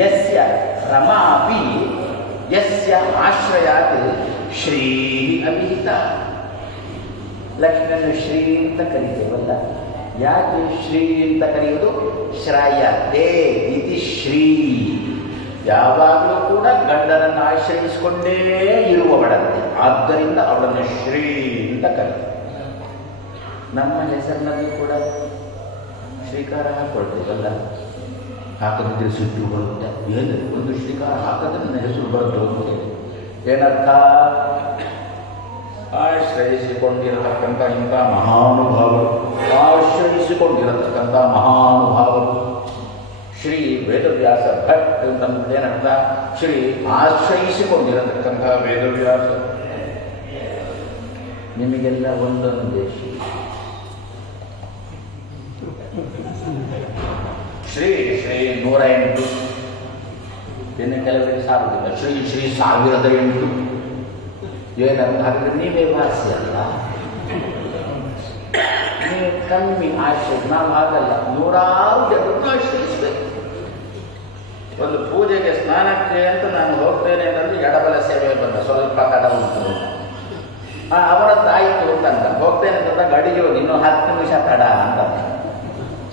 ಯಸ್ಯ ರಮಾಪಿ ಯಸ್ಯ ಆಶ್ರಯಾತ್ ಶ್ರೀ ಅಭಿಹಿತ. ಲಕ್ಷ್ಮಿಯನ್ನು ಶ್ರೀ ಅಂತ ಕರೀತೇವಲ್ಲ, ಯಾಕೆ ಶ್ರೀ ಅಂತ ಕರೆಯುವುದು? ಶ್ರಾಯತೆ ಇತಿ ಶ್ರೀ. ಯಾವಾಗಲೂ ಕೂಡ ಗಂಡನನ್ನು ಆಶ್ರಯಿಸಿಕೊಂಡೇ ಇರುವವಳಂತೆ, ಆದ್ದರಿಂದ ಅವಳನ್ನು ಶ್ರೀ ಅಂತ ಕರೀತಾರೆ. ನಮ್ಮ ಹೆಸರಿನಲ್ಲಿ ಕೂಡ ಶ್ರೀಕಾರ ಹಾಕೊಳ್ತೇವಲ್ಲ, ಹಾಕದಿದ್ರೆ ಸಿಟ್ಟು ಬರುತ್ತೆ. ಏನು ಒಂದು ಶ್ರೀಕಾರ ಹಾಕದ್ರೆ ನನ್ನ ಹೆಸರು ಬರುತ್ತೆ ಹೋಗ್ತದೆ. ಏನರ್ಥ? ಆಶ್ರಯಿಸಿಕೊಂಡಿರತಕ್ಕಂಥ ಇಂಥ ಮಹಾನುಭಾವರು, ಆಶ್ರಯಿಸಿಕೊಂಡಿರತಕ್ಕಂಥ ಮಹಾನುಭಾವರು ಶ್ರೀ ವೇದವ್ಯಾಸ ಭಟ್ ಅಂತಂದ್ರೆ ಏನರ್ಥ? ಶ್ರೀ ಆಶ್ರಯಿಸಿಕೊಂಡಿರತಕ್ಕಂಥ ವೇದವ್ಯಾಸ. ನಿಮಗೆಲ್ಲ ಒಂದೊಂದು ದೇಶ ಶ್ರೀ ಶ್ರೀ 108, ಇನ್ನು ಕೆಲವರಿಗೆ ಸಾರುವುದಿಲ್ಲ. ಶ್ರೀ ಶ್ರೀ 1008. ಏನಂತ ಹಾಕಿದ್ರೆ ನೀವೇ ವಾಸಿ ಅಲ್ಲ, ನೀವು ಕಮ್ಮಿ ಆಶ್ರಯ. ನಾವು ಹಾಗಲ್ಲ, 100 ಜನರನ್ನು ಆಶ್ರಯಿಸಬೇಕು. ಒಂದು ಪೂಜೆಗೆ ಸ್ನಾನಕ್ಕೆ ಅಂತ ನಾನು ಹೋಗ್ತೇನೆ ಅಂತಂದ್ರೆ ಎಡಬಲ ಸೇವೆ ಬಂದ ಸ್ವಲ್ಪ ತಡ ಉಂಟು, ಅವರದ್ದಾಯಿತು ಅಂತಂದ. ಹೋಗ್ತೇನೆ ಅಂತಂದಾಗ ಅಡಿಗೆ ಇನ್ನೂ 10 ನಿಮಿಷ ತಡ ಅಂತ.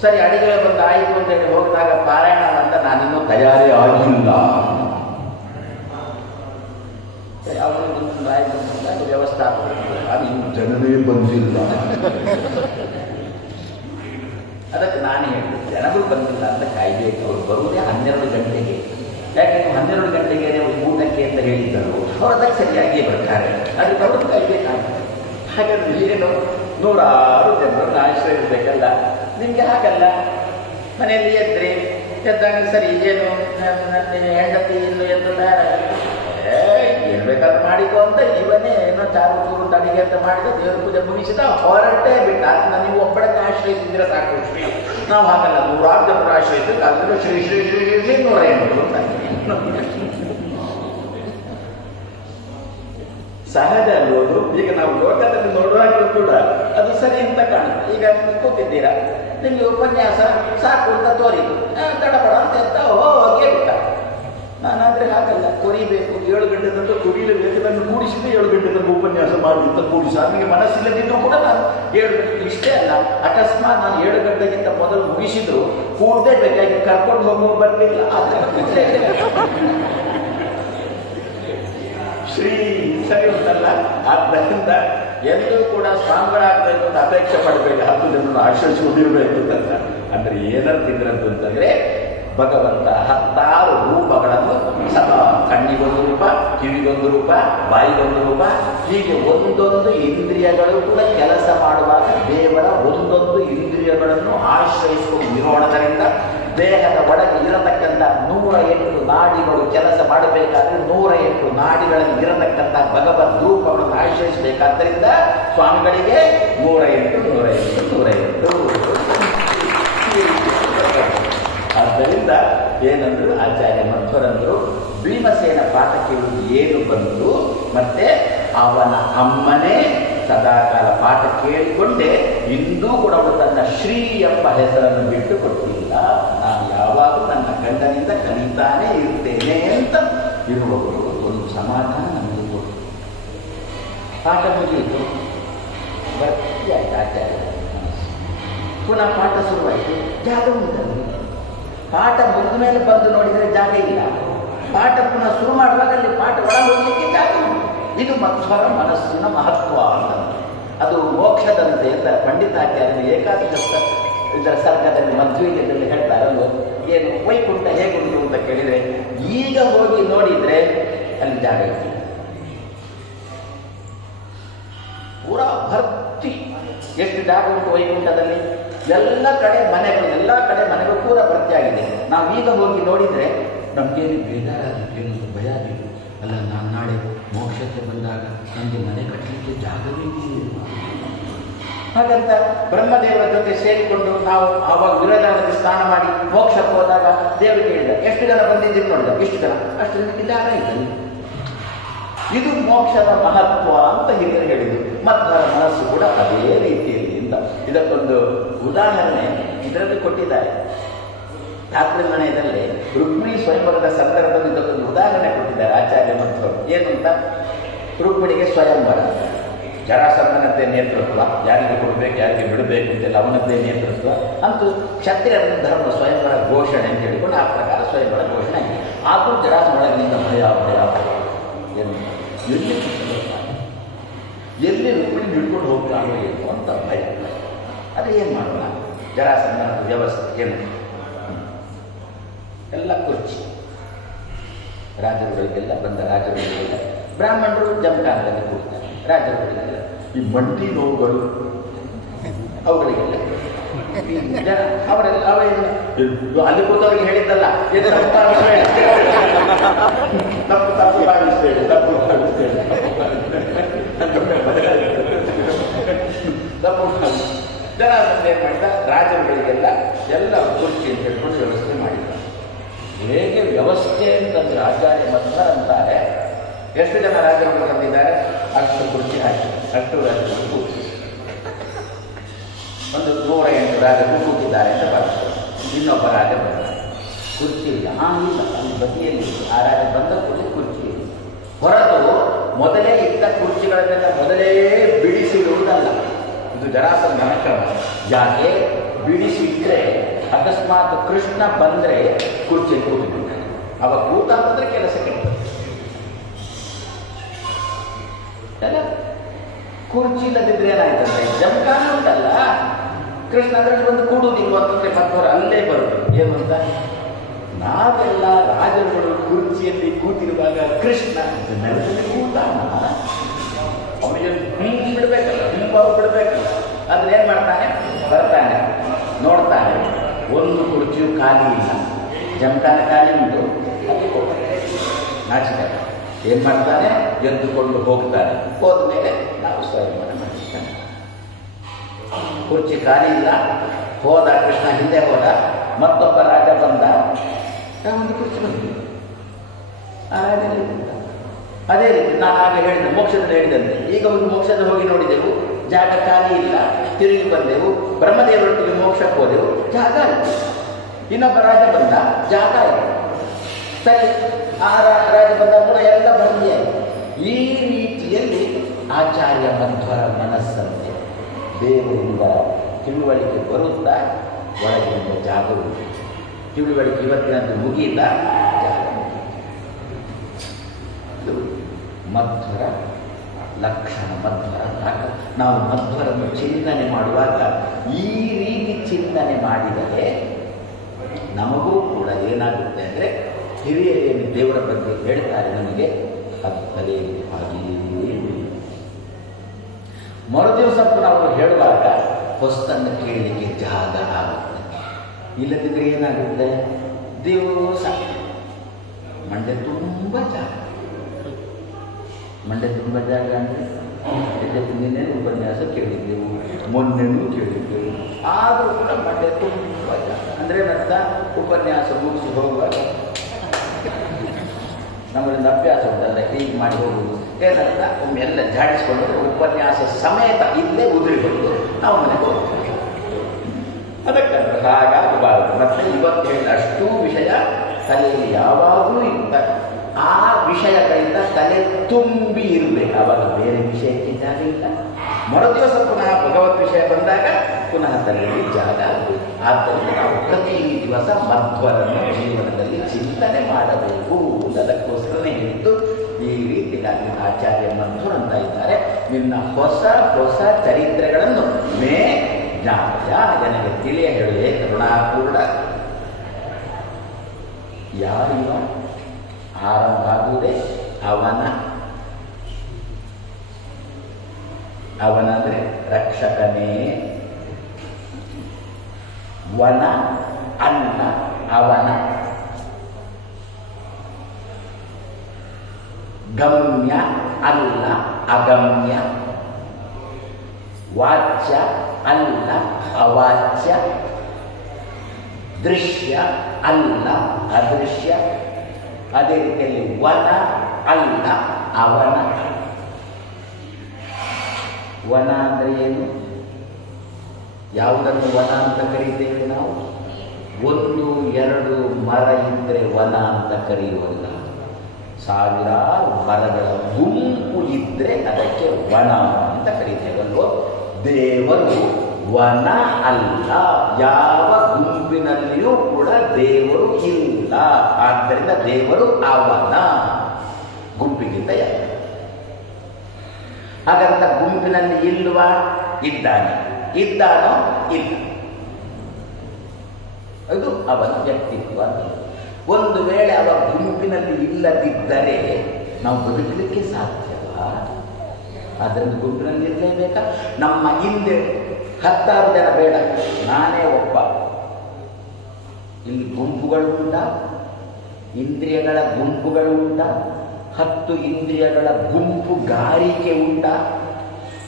ಸರಿ, ಅಡಿಗೆ ಬಂದು ಆಯಿತು ಅಂತೇಳಿ ಹೋಗಿದಾಗ ಪಾರಾಯಣ ಬಂದ, ನಾನಿನ್ನೂ ತಯಾರಿ ಆಗಿಲ್ಲ. ಅವನಿಗೊಂದು ಆಯ್ತು ಅಂತ ವ್ಯವಸ್ಥಾಪಕ, ಅದು ಇನ್ನು ಜನರೇ ಬಂದಿಲ್ಲ. ಅದಕ್ಕೆ ನಾನು ಹೇಳಿದೆ, ಜನಗಳು ಬಂದಿಲ್ಲ ಅಂತ ಕಾಯ್ಬೇಕು. ಅವರು ಬರುವುದೇ 12 ಗಂಟೆಗೆ. ಯಾಕೆ ನೀವು 12 ಗಂಟೆಗೆ ಊಟಕ್ಕೆ ಅಂತ ಹೇಳಿದ್ದರು, ಅವರು ಅದಕ್ಕೆ ಸರಿಯಾಗಿಯೇ ಬರ್ತಾರೆ. ಅದಕ್ಕೆ ಅವರು ಕಾಯ್ಬೇಕಾಗ್ತದೆ. ಹಾಗಾದ್ರೆ ಏನು 100 ಜನರನ್ನು ಆಶ್ರಯಿಸಬೇಕಲ್ಲ. ನಿಮಗೆ ಹಾಗಲ್ಲ, ಮನೆಯಲ್ಲಿ ಎದ್ರಿ, ಎದ್ದಾಗ ಸರಿ ಏನು ನನ್ನ ಹೆಂಡತಿ ಇನ್ನು ಎದ್ದು ಏನು ಬೇಕಾದ್ರೂ ಮಾಡಿಕೋ ಅಂತ ಇವನೇ ಏನೋ ಚಾರು ಚೂರು ಅಡಿಗೆ ಅಂತ ಮಾಡಿದ, ದೇವರ ಪೂಜೆ ಮುಗಿಸಿದ, ಹೊರಟೇ ಬಿಟ್ಟ. ಅದನ್ನ ನೀವು ಒಬ್ಬಳಕ್ಕೆ ಆಶ್ರಯಿಸಿದ್ರೆ ಸಾಕು. ಶ್ರೀ ನಾವು ಹಾಗಲ್ಲ, 100 ಜನರು ಆಶ್ರಯಿಸಿದ್ರೆ ಅದ್ರ ಶ್ರೀ ಶ್ರೀ ಶ್ರೀ ಶ್ರೀ 108 ಅಂತ ಸಹಜ ಅಲ್ಲೋದು. ಈಗ ನಾವು ಲೋಕದಲ್ಲಿ ನೋಡುವಾಗಲೂ ಕೂಡ ಅದು ಸರಿ ಅಂತ ಕಾಣುತ್ತೆ. ಈಗ ಕೂತಿದ್ದೀರಾ, ನಿಮಗೆ ಉಪನ್ಯಾಸ ಸಾಕು ಅಂತ ತೋರಿತು, ತಡಪಡ ಅಂತ ಎತ್ತ ಹೋಗೇ ಬಿಟ್ಟ. ನಾನಾದ್ರೆ ಹಾಗಲ್ಲ, ಕೊರಿಬೇಕು. 7 ಗಂಟೆ ತನಕ ಕೊರಿಯಲೇಬೇಕು. ನಾನು ಕೂಡಿಸಿದ್ರೆ 7 ಗಂಟೆ ತನಕ ಉಪನ್ಯಾಸ ಮಾಡಿದ್ದ ಕೂಡಿಸ. ನನಗೆ ಮನಸ್ಸಿಲ್ಲದಿದ್ರು ಕೂಡ ನಾನು 7 ಗಂಟೆ ಇಷ್ಟೇ ಅಲ್ಲ, ಅಕಸ್ಮಾತ್ ನಾನು 7 ಗಂಟೆಗಿಂತ ಮೊದಲು ಮುಗಿಸಿದ್ರು ಕೂಡದೇ ಬೇಕಾಗಿ ಕರ್ಕೊಂಡು ಹೋಗುವ ಬರಲಿಲ್ಲ. ಶ್ರೀ ಸರಿ ಉಂಟಲ್ಲ. ಆದ್ದರಿಂದ ಎಲ್ಲೂ ಕೂಡ ಸ್ವಾಮಿಗಳಾಗಬೇಕು ಅಂತ ಅಪೇಕ್ಷೆ ಪಡಬೇಕು, 10 ಜನರನ್ನು ಆಶ್ರಯಿಸುವುದಿರಬೇಕು ಅಂತ. ಅಂದ್ರೆ ಏನಂತಿದ್ರಂತು ಅಂತಂದ್ರೆ, ಭಗವಂತ 16 ರೂಪಗಳನ್ನು ಸದಾ ಕಣ್ಣಿಗೊಂದು ರೂಪ, ಕಿವಿಗೊಂದು ರೂಪ, ಬಾಯಿಗೊಂದು ರೂಪ, ಹೀಗೆ ಒಂದೊಂದು ಇಂದ್ರಿಯಗಳು ಕೂಡ ಕೆಲಸ ಮಾಡುವಾಗ ದೇವರ ಒಂದೊಂದು ಇಂದ್ರಿಯಗಳನ್ನು ಆಶ್ರಯಿಸಿಕೊಂಡು ಇರೋಣದರಿಂದ ದೇಹದ ಒಳಗೆ ಇರತಕ್ಕಂಥ 108 ನಾಡಿಗಳು ಕೆಲಸ ಮಾಡಬೇಕಾದ್ರೆ 108 ನಾಡಿಗಳಲ್ಲಿ ಇರತಕ್ಕಂಥ ಭಗವದ್ ರೂಪಗಳನ್ನು ಆಶ್ರಯಿಸಬೇಕಾದ್ದರಿಂದ ಸ್ವಾಮಿಗಳಿಗೆ 108. ಆದ್ದರಿಂದ ಏನಂದ್ರು ಆಚಾರ್ಯ ಮಧ್ವರಂದ್ರು, ಭೀಮಸೇನ ಪಾಠ ಕೇಳುವುದು ಏನು ಬಂತು, ಮತ್ತೆ ಅವನ ಅಮ್ಮನೇ ಸದಾಕಾಲ ಪಾಠ ಕೇಳಿಕೊಂಡೇ ಇಂದೂ ಕೂಡ ಅವಳು ತನ್ನ ಶ್ರೀ ಎಂಬ ಹೆಸರನ್ನು ಬಿಟ್ಟು ಕೊಟ್ಟಿಲ್ಲ. ನಾನು ಯಾವಾಗಲೂ ನನ್ನ ಗಂಡನಿಂದ ಕಲಿತಾನೇ ಇರ್ತೇನೆ ಅಂತ ಇರುವವರು ಒಂದು ಸಮಾಧಾನ ನಮಗೆ ಕೊಟ್ಟು ಪಾಠ ಮುಗಿಯಿತು. ಭಕ್ತಿ ಆಯ್ತು ಆಚಾರ್ಯ, ಪುನಃ ಪಾಠ ಶುರುವಾಯಿತು. ಜಾಗ ಉಂಟಲ್ಲಿ, ಪಾಠ ಮುಗಿದ ಮೇಲೆ ಬಂದು ನೋಡಿದರೆ ಜಾಗ ಇಲ್ಲ. ಪಾಠ ಪುನಃ ಶುರು ಮಾಡುವಾಗ ಅಲ್ಲಿ ಪಾಠ ಒಳ ಹೋಗಲಿಕ್ಕೆ ಜಾಗ ಉಂಟು. ಇದು ಮಧ್ವರ ಮನಸ್ಸಿನ ಮಹತ್ವ ಅಂತ. ಅದು ಮೋಕ್ಷದಂತೆ ಅಂತ ಪಂಡಿತಾಚಾರ್ಯರು ಏಕಾದಶ ಇದರ ಸರ್ಗದಲ್ಲಿ ಮಧ್ವೀಯದಲ್ಲಿ ಹೇಳ್ತಾರಲ್ವ, ಏನು ವೈಕುಂಠ ಹೇಗುಂಟು ಅಂತ ಕೇಳಿದರೆ, ಈಗ ಹೋಗಿ ನೋಡಿದ್ರೆ ಅಲ್ಲಿ ಜಾಗ ಇಲ್ಲ, ಪೂರಾ ಭರ್ತಿ. ಎಷ್ಟು ಜಾಗ ಉಂಟು ವೈಕುಂಠದಲ್ಲಿ? ಎಲ್ಲ ಕಡೆ ಮನೆಗಳು ಪೂರ ಭರ್ತಿಯಾಗಿದೆ. ನಾವು ಈಗ ಹೋಗಿ ನೋಡಿದರೆ ನಮಗೇನು ಬೇಜಾರಾಗಿತ್ತು, ಏನೊಂದು ಭಯ ಆಗಿತ್ತು. ಅಲ್ಲ, ನಾನು ನಾಳೆ ಮೋಕ್ಷಕ್ಕೆ ಬಂದಾಗ ನನಗೆ ಮನೆ ಕಟ್ಟಲಿಕ್ಕೆ ಜಾಗವೇ ಇಲ್ಲ. ಹಾಗಂತ ಬ್ರಹ್ಮದೇವರ ಜೊತೆ ಸೇರಿಕೊಂಡು ನಾವು ಆವಾಗ ವಿರಜಾದಲ್ಲಿ ಸ್ನಾನ ಮಾಡಿ ಮೋಕ್ಷಕ್ಕೆ ಹೋದಾಗ ದೇವರು ಕೇಳಿದ, ಎಷ್ಟು ಜನ ಬಂದಿದ್ದೀರಿ ನೋಡಿದ, ಎಷ್ಟು ಜನ, ಅಷ್ಟು ಜನಕ್ಕೆ ಜಾಗ ಇಲ್ಲ. ಇದು ಮೋಕ್ಷದ ಮಹತ್ವ ಅಂತ ಹಿರಿಯರು ಹೇಳಿದರು. ಮಧ್ವರ ಮನಸ್ಸು ಕೂಡ ಅದೇ ರೀತಿಯಲ್ಲಿ ಅಂತ. ಇದಕ್ಕೊಂದು ಉದಾಹರಣೆ ಇದರಲ್ಲಿ ಕೊಟ್ಟಿದ್ದಾರೆ. ಚಾತುರ್ಮಾಸ್ಯದಲ್ಲಿ ರುಕ್ಮಿಣಿ ಸ್ವಯಂವರದ ಸಂದರ್ಭದಲ್ಲಿ ಇದಕ್ಕೊಂದು ಉದಾಹರಣೆ ಕೊಟ್ಟಿದ್ದಾರೆ ಆಚಾರ್ಯ ಮಧ್ವರು. ಏನು ಅಂತ, ರುಕ್ಮಿಣಿಗೆ ಸ್ವಯಂವರ, ಜರಾಸಂಧನದ್ದೇ ನೇತೃತ್ವ, ಯಾರಿಗೆ ಕೊಡಬೇಕು ಯಾರಿಗೆ ಬಿಡಬೇಕು ಅಂತೆಲ್ಲ ಅವನದ್ದೇ ನೇತೃತ್ವ. ಅಂತೂ ಕ್ಷತ್ರಿಯರ ಧರ್ಮ ಸ್ವಯಂವರ ಘೋಷಣೆ ಅಂತ ಹೇಳಿಕೊಂಡು ಆ ಪ್ರಕಾರ ಸ್ವಯಂವರ ಘೋಷಣೆ ಆಗಿದೆ. ಆದರೂ ಜರಾಸಂಧನಿಂದ ಭಯ ಏನು, ಎಲ್ಲಿ ರುಕ್ಮಿಣಿ ಹಿಡ್ಕೊಂಡು ಹೋಗ್ತಾನೋ ಏನು ಅಂತ ಭಯ. ಅದು ಏನು ಮಾಡೋಣ, ಜರಾಸಂಧನ ವ್ಯವಸ್ಥೆ ಏನು, ಎಲ್ಲ ಕುರ್ಚಿ, ರಾಜರುಗಳಿಗೆಲ್ಲ ಬಂದ ರಾಜರುಗಳಿಗೆಲ್ಲ ಬ್ರಾಹ್ಮಣರು ಜಮಖಾನದಲ್ಲಿ ಕೂಡ್ತಾರೆ, ರಾಜರುಗಳಿಗೆಲ್ಲ ಈ ಮಂಡಿ ನೋವುಗಳು ಅವುಗಳಿಗೆಲ್ಲ ಅವರೆಲ್ಲ ಅಲ್ಲಿ ಕೂತವರಿಗೆ ಹೇಳಿದ್ದಲ್ಲ, ತಪ್ಪು ತಪ್ಪು ಭಾವಿಸ್ತೇವೆ, ತಪ್ಪು ಭಾವಿಸ್ತೇವೆ, ತಪ್ಪು ಜನ ಏನ್ ಮಾಡಿದ, ರಾಜರುಗಳಿಗೆಲ್ಲ ಎಲ್ಲ ಕುರ್ಚಿ ಅಂತ ಹೇಳ್ಕೊಂಡು ವ್ಯವಸ್ಥೆ ಮಾಡಿದ್ದಾರೆ. ಹೇಗೆ ವ್ಯವಸ್ಥೆ ಅಂತಂದ್ರೆ ಆಚಾರ್ಯ ಮಧ್ವರ್ ಅಂತಾರೆ, ಎಷ್ಟು ಜನ ರಾಜರುಗಳು ಬಂದಿದ್ದಾರೆ ಅಷ್ಟು ಕುರ್ಚಿ ಹಾಕಿ, ಅಷ್ಟು ರಾಜರುಗಳು ಕೂರ್ಚಿ, ಒಂದು 108 ರಾಜರು ಕೂತಿದ್ದಾರೆ ಅಂತ ಬರ್ತದೆ. ಇನ್ನೊಬ್ಬ ರಾಜ ಬಂದ, ಕುರ್ಚಿ ಯಾರಿಲ್ಲ, ಅಲ್ಲಿ ಬದಿಯಲ್ಲಿ ಆ ರಾಜ ಬಂದ ಕುರ್ಚಿ ಹೊರತು ಮೊದಲೇ ಇದ್ದ ಕುರ್ಚಿಗಳನ್ನೆಲ್ಲ ಮೊದಲೇ ಬಿಡಿಸಿರುವುದಲ್ಲ. ಇದು ಜರಾಸಂಧನ ಕ್ರಮ. ಯಾಕೆ ಬಿಡಿಸಿಟ್ರೆ ಅಕಸ್ಮಾತ್ ಕೃಷ್ಣ ಬಂದ್ರೆ ಕುರ್ಚಿ ಕೂತಿಬಿಡ್ತಾನೆ, ಅವ ಕೂತ ಅಂತಂದ್ರೆ ಕೆಲಸ ಕೆಡ್ತದೆ. ಕುರ್ಚಿ ಇಲ್ಲದಿದ್ರೆ ಏನಾಯ್ತಂದ್ರೆ ಜಮಖಾನ ಉಂಟಲ್ಲ, ಕೃಷ್ಣ ಅದರಲ್ಲಿ ಬಂದು ಕೂಡುವುದಿಲ್ಲ ಅಂತಂದ್ರೆ ಮತ್ತವರು ಅಲ್ಲೇ ಬರೋದು. ಏನು ಅಂತ, ನಾವೆಲ್ಲ ರಾಜರುಗಳು ಕುರ್ಚಿಯಲ್ಲಿ ಕೂತಿರುವಾಗ ಕೃಷ್ಣ ನೆಲದಲ್ಲಿ ಕೂತಾನ, ಅವನಿಗೆ ಬಿಡಬೇಕಲ್ಲ, ಬಿಡಬೇಕಲ್ಲ. ಅದ್ರ ಏನ್ ಮಾಡ್ತಾನೆ, ಬರ್ತಾನೆ, ನೋಡ್ತಾನೆ, ಒಂದು ಕುರ್ಚಿಯು ಖಾಲಿ ಇಲ್ಲ, ಜಮಖಾನ ಖಾಲಿ ಉಂಟು, ಅಲ್ಲಿ ನಾಚಿಕೆ ಏನ್ ಮಾಡ್ತಾನೆ, ಎದ್ದುಕೊಂಡು ಹೋಗ್ತಾನೆ. ಹೋದ್ಮೇಲೆ ನಾವು ಸ್ವಯಂವರ ಮಾಡಿರ್ತಾನೆ. ಕುರ್ಚಿ ಖಾಲಿ ಇಲ್ಲ, ಹೋದ ಕೃಷ್ಣ, ಹಿಂದೆ ಹೋದ, ಮತ್ತೊಬ್ಬ ರಾಜ ಬಂದ, ಒಂದು ಕುರ್ಚಿ ಬಂದಿದೆ, ಆ ರಾಜನೇ ಇದ್ದ. ಅದೇ ರೀತಿ ನಾನು ಆಗ ಹೇಳಿದೆ, ಮೋಕ್ಷದಲ್ಲಿ ಹೇಳಿದಂತೆ, ಈಗ ಒಂದು ಮೋಕ್ಷದ ಹೋಗಿ ನೋಡಿದೆವು, ಜಾಗ ಖಾಲಿ ಇಲ್ಲ, ತಿರುಗಿ ಬಂದೆವು, ಬ್ರಹ್ಮದೇವರೊಟ್ಟಿಗೆ ಮೋಕ್ಷಕ್ಕೆ ಹೋದೆವು, ಜಾಗ ಆಯಿತು. ಇನ್ನೊಬ್ಬ ರಾಜ ಬಂದ, ಜಾಗ ಆಯಿತು, ಸರಿ, ಆ ರಾಜ ಬಂದ ಕೂಡ ಎಲ್ಲ ಬಂದಿದೆ. ಈ ರೀತಿಯಲ್ಲಿ ಆಚಾರ್ಯ ಮಧ್ವರ ಮನಸ್ಸಂತೆ ದೇವರಿಂದ ತಿಳುವಳಿಕೆ ಬರುತ್ತಾ ಒಳಗಿನಿಂದ ಜಾಗವು ತಿಳುವಳಿಕೆ ಇವತ್ತಿನಂತೆ ಮುಗಿಯಿಲ್ಲ, ಜಾಗ ಮಧ್ವರ ಲಕ್ಷಣ, ಮಧ್ವರ. ನಾವು ಮಧ್ವರನ್ನು ಚಿಂತನೆ ಮಾಡುವಾಗ ಈ ರೀತಿ ಚಿಂತನೆ ಮಾಡಿದರೆ ನಮಗೂ ಕೂಡ ಏನಾಗುತ್ತೆ ಅಂದರೆ, ಹಿರಿಯರೇನು ದೇವರ ಬಗ್ಗೆ ಹೇಳ್ತಾರೆ ನಮಗೆ, ಅದು ತಲೆಯಲ್ಲಿ ಹಾಗೆಯೇ ಮರುದಿವಸ ನಾವು ಹೇಳುವಾಗ ಹೊಸ್ತನ್ನು ಕೇಳಲಿಕ್ಕೆ ಜಾಗ ಆಗುತ್ತೆ. ಇಲ್ಲದಿದ್ದರೆ ಏನಾಗುತ್ತೆ, ದಿವಸ ಮಂಡ್ಯ ತುಂಬ ಜಾಗ, ಮಂಡ್ಯ ತುಂಬ ಜಾಗ ಅಂದರೆ ನಿನ್ನೆ ಉಪನ್ಯಾಸ ಕೇಳಿದ್ದೆವು, ಮೊನ್ನೆನೂ ಕೇಳಿದ್ದೆವು, ಆದರೂ ಕೂಡ ಮಂಡ್ಯ ತುಂಬ ಜಾಗ. ಅಂದರೆ ಏನಂತ, ಉಪನ್ಯಾಸ ಮುಗಿಸಿ ಹೋಗುವಾಗ ನಮ್ಮಲ್ಲಿಂದ ಅಭ್ಯಾಸ ಉಂಟಲ್ಲ, ಹೀಗೆ ಮಾಡಿ ಹೋಗುವುದು. ಏನಂತ, ಒಮ್ಮೆ ಎಲ್ಲ ಜಾಡಿಸ್ಕೊಂಡು ಉಪನ್ಯಾಸ ಸಮೇತ ಇಲ್ಲೇ ಉದುರಿ ಬಂದು ನಾವು ಮನೆಗೆ ಹೋಗ್ತೀವಿ. ಅದಕ್ಕೆ ಹಾಗಾಗಬಾರದು. ಮತ್ತೆ ಇವತ್ತು ಹೇಳಿದ ಅಷ್ಟೂ ವಿಷಯ ತಲೆಯಲ್ಲಿ ಯಾವಾಗಲೂ ಇತ್ತ, ಆ ವಿಷಯಗಳಿಂದ ತಲೆ ತುಂಬಿ ಇರಬೇಕು, ಆವಾಗ ಬೇರೆ ವಿಷಯಕ್ಕೆ ಜಾಗ ಇಲ್ಲ. ಮರುದಿವಸ ಪುನಃ ಭಗವತ್ ವಿಷಯ ಬಂದಾಗ ಪುನಃ ತಲೆಯಲ್ಲಿ ಜಾಗ ಆಗಬೇಕು. ಆದ್ದರಿಂದ ನಾವು ಪ್ರತಿ ದಿವಸ ಮಧ್ವರನ್ನು ಜೀವನದಲ್ಲಿ ಚಿಂತನೆ ಮಾಡಬೇಕು. ಅದಕ್ಕೋಸ್ಕರನೇ ಹೇಳಿದ್ದು, ಈ ರೀತಿಯಾಗಿ ಆಚಾರ್ಯ ಮಧ್ವರು ಅಂತ ಇದ್ದಾರೆ, ನಿನ್ನ ಹೊಸ ಹೊಸ ಚರಿತ್ರೆಗಳನ್ನು ಮೇ ಜ್ಞಾಪಕ ಜನಗೆ ತಿಳಿಯ ಹೇಳುವೆ ಕರುಣಾಪೂರ್ಣ. ಯಾರಿವ ಆರಂಭ ಆಗುವುದೇ ಅವನಂದ್ರೆ ರಕ್ಷಕನೇ, ವನ ಅನ್ನ ಅವನ, ಗಮ್ಯ ಅಲ್ಲ ಅಗಮ್ಯ, ವಾಚ್ಯ ಅಲ್ಲ ಅವಾಚ್ಯ, ದೃಶ್ಯ ಅಲ್ಲ ಅದೃಶ್ಯ. ಅದೇ ರೀತಿಯಲ್ಲಿ ವನ ಅಲ್ಲ ಅವನ. ವನ ಅಂದರೆ ಏನು? ಯಾವುದನ್ನು ವನ ಅಂತ ಕರೀತೇವೆ ನಾವು? 1-2 ಮರ ಇದ್ದರೆ ವನ ಅಂತ ಕರೆಯುವುದಿಲ್ಲ. ಸಾವಿರಾರು ಮರಗಳ ಗುಂಪು ಇದ್ದರೆ ಅದಕ್ಕೆ ವನ ಅಂತ ಕರೀತೇವಲ್ವೋ? ದೇವರು ವನ ಅಲ್ಲ, ಯಾವ ಗುಂಪಿನಲ್ಲಿಯೂ ಕೂಡ ದೇವರು ಇಲ್ಲ. ಆದ್ದರಿಂದ ದೇವರು ಅವನ, ಗುಂಪಿಗಿಂತ ಯಾರು. ಹಾಗಂತ ಗುಂಪಿನಲ್ಲಿ ಇಲ್ವಾ? ಇದ್ದಾನೆ. ಇದ್ದಾನೋ? ಇಲ್ಲ. ಅದು ಅವನ ವ್ಯಕ್ತಿತ್ವ. ಒಂದು ವೇಳೆ ಅವ ಗುಂಪಿನಲ್ಲಿ ಇಲ್ಲದಿದ್ದರೆ ನಾವು ಬದುಕಲಿಕ್ಕೆ ಸಾಧ್ಯವಾ? ಅದರಿಂದ ಗುಂಪಿನಲ್ಲಿ ಇರಲೇಬೇಕಾ? ನಮ್ಮ ಹಿಂದೆ 10 ಜನ ಬೇಡ, ನಾನೇ ಒಬ್ಬ. ಇಲ್ಲಿ ಗುಂಪುಗಳುಂಟ, ಇಂದ್ರಿಯಗಳ ಗುಂಪುಗಳುಂಟ, 10 ಇಂದ್ರಿಯಗಳ ಗುಂಪುಗಾರಿಕೆ ಉಂಟ.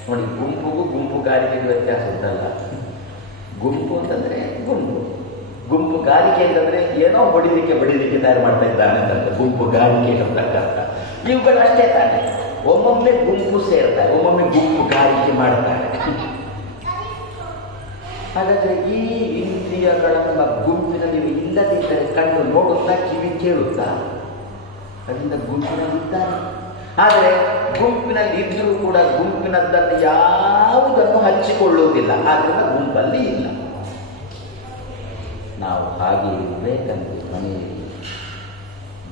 ನೋಡಿ, ಗುಂಪುಗೂ ಗುಂಪುಗಾರಿಕೆಗೂ ವ್ಯತ್ಯಾಸ ಉಂಟಲ್ಲ. ಗುಂಪು ಅಂತಂದ್ರೆ ಗುಂಪುಗಾರಿಕೆ ಅಂತಂದ್ರೆ ಏನೋ ಬಡಿಲಿಕ್ಕೆ ತಯಾರು ಮಾಡ್ತಾ ಇದ್ದಾನೆ ಅಂತ ಗುಂಪುಗಾರಿಕೆ ಶಬ್ದಕ್ಕರ್ಥ. ಇವುಗಳು ಅಷ್ಟೇ ತಾನೆ, ಒಮ್ಮೊಮ್ಮೆ ಗುಂಪು ಸೇರ್ತಾರೆ, ಒಮ್ಮೊಮ್ಮೆ ಗುಂಪುಗಾರಿಕೆ ಮಾಡ್ತಾರೆ. ಹಾಗಾದ್ರೆ ಈ ಇಂದ್ರಿಯಗಳ ಗುಂಪಿನಲ್ಲಿ ಇಲ್ಲದಿದ್ದರೆ ಕಣ್ಣು ನೋಡುತ್ತಾ, ಕಿವಿ ಕೇಳುತ್ತಾ, ಅದರಿಂದ ಗುಂಪಿನಲ್ಲಿದ್ದಾನೆ. ಆದರೆ ಗುಂಪಿನಲ್ಲಿ ಇದ್ದರೂ ಕೂಡ ಗುಂಪಿನದ್ದನ್ನು ಯಾವುದನ್ನು ಹಂಚಿಕೊಳ್ಳುವುದಿಲ್ಲ, ಆದ್ದರಿಂದ ಗುಂಪಲ್ಲಿ ಇಲ್ಲ. ನಾವು ಹಾಗೆ ಇರಬೇಕಂದ್ರೆ ಮನೆಯಲ್ಲಿ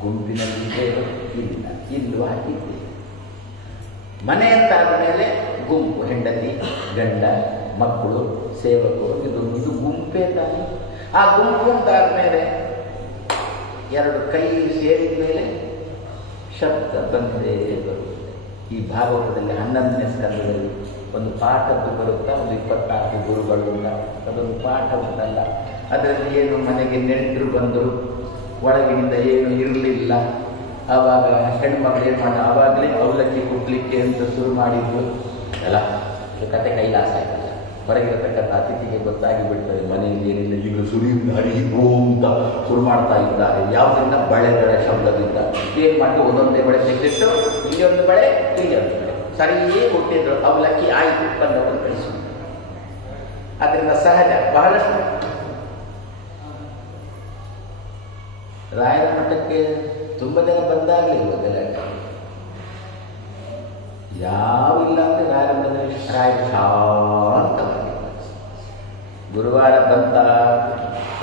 ಗುಂಪಿನಲ್ಲಿದ್ದೇವೆ, ಇಲ್ವಾ ಇದ್ದೇವೆ. ಮನೆ ಅಂತಾದ ಮೇಲೆ ಗುಂಪು, ಹೆಂಡತಿ, ಗಂಡ, ಮಕ್ಕಳು, ಸೇವಕರು, ಇದು ಗುಂಪೇ ತಾನೆ. ಆ ಗುಂಪು ಅಂತಾದ ಮೇಲೆ 2 ಕೈ ಸೇರಿದ ಮೇಲೆ ಶಬ್ದ ಬಂದೇ ಬರುತ್ತದೆ. ಈ ಭಾಗವತದಲ್ಲಿ 11ನೇ ಸ್ಕಂದದಲ್ಲಿ ಒಂದು ಪಾಠದ್ದು ಬರುತ್ತಾ, ಒಂದು 24 ಗುರುಗಳು ಉಂಟ. ಅದೊಂದು ಪಾಠ ಉಂಟಲ್ಲ, ಅದರಲ್ಲಿ ಏನು ಮನೆಗೆ ನೆಂಟರು ಬಂದರು, ಒಳಗಿನಿಂದ ಏನು ಇರಲಿಲ್ಲ. ಆವಾಗ ಹೆಣ್ಮಕ್ಳು ಏನು ಮಾಡ, ಆವಾಗಲೇ ಅವಲಕ್ಕಿ ಕುಟ್ಲಿಕ್ಕೆ ಅಂತ ಶುರು ಮಾಡಿದ್ರು ಅಲ್ಲ. ಕತೆ ಕೈಲಾಸ ಆಯ್ತಲ್ಲ. ಹೊರಗಿರತಕ್ಕಂಥ ಅತಿಥಿಗೆ ಗೊತ್ತಾಗಿ ಬಿಡ್ತದೆ ಮನೆಯಲ್ಲಿ ಏನಿಲ್ಲ, ಈಗ ಸುರಿಯುತ್ತಾರೆ ಅಂತ ಶುರು ಮಾಡ್ತಾ ಇದ್ದಾರೆ. ಯಾವುದರಿಂದ? ಬಳೆಗಳ ಶಬ್ದದಿಂದ. ಏನು ಮಾಡಿ ಒಂದೊಂದೇ ಬಳೆ ತೆಗೆದಿಟ್ಟು, ಇಲ್ಲಿ ಒಂದು ಬಳೆ, ಇಲ್ಲಿ ಒಂದು ಬಳೆ, ಸರಿಯೇ ಕೊಟ್ಟಿದ್ರು. ಅವಲಕ್ಕಿ ಆಯಿತು, ಬಂದವರು ಕಳಿಸು. ಅದರಿಂದ ಸಹಜ. ಬಹಳಷ್ಟು ರಾಯರ ಮಠಕ್ಕೆ ತುಂಬ ಜನ ಬಂದಾಗಲಿಲ್ಲ ಗಲಾಟೆ. ಯಾವಿಲ್ಲ ಅಂದರೆ ರಾಯರ ಮಠದಲ್ಲಿ ರಾಯರು ಶಾಂತವಾಗಿ ಗುರುವಾರ ಬಂದ,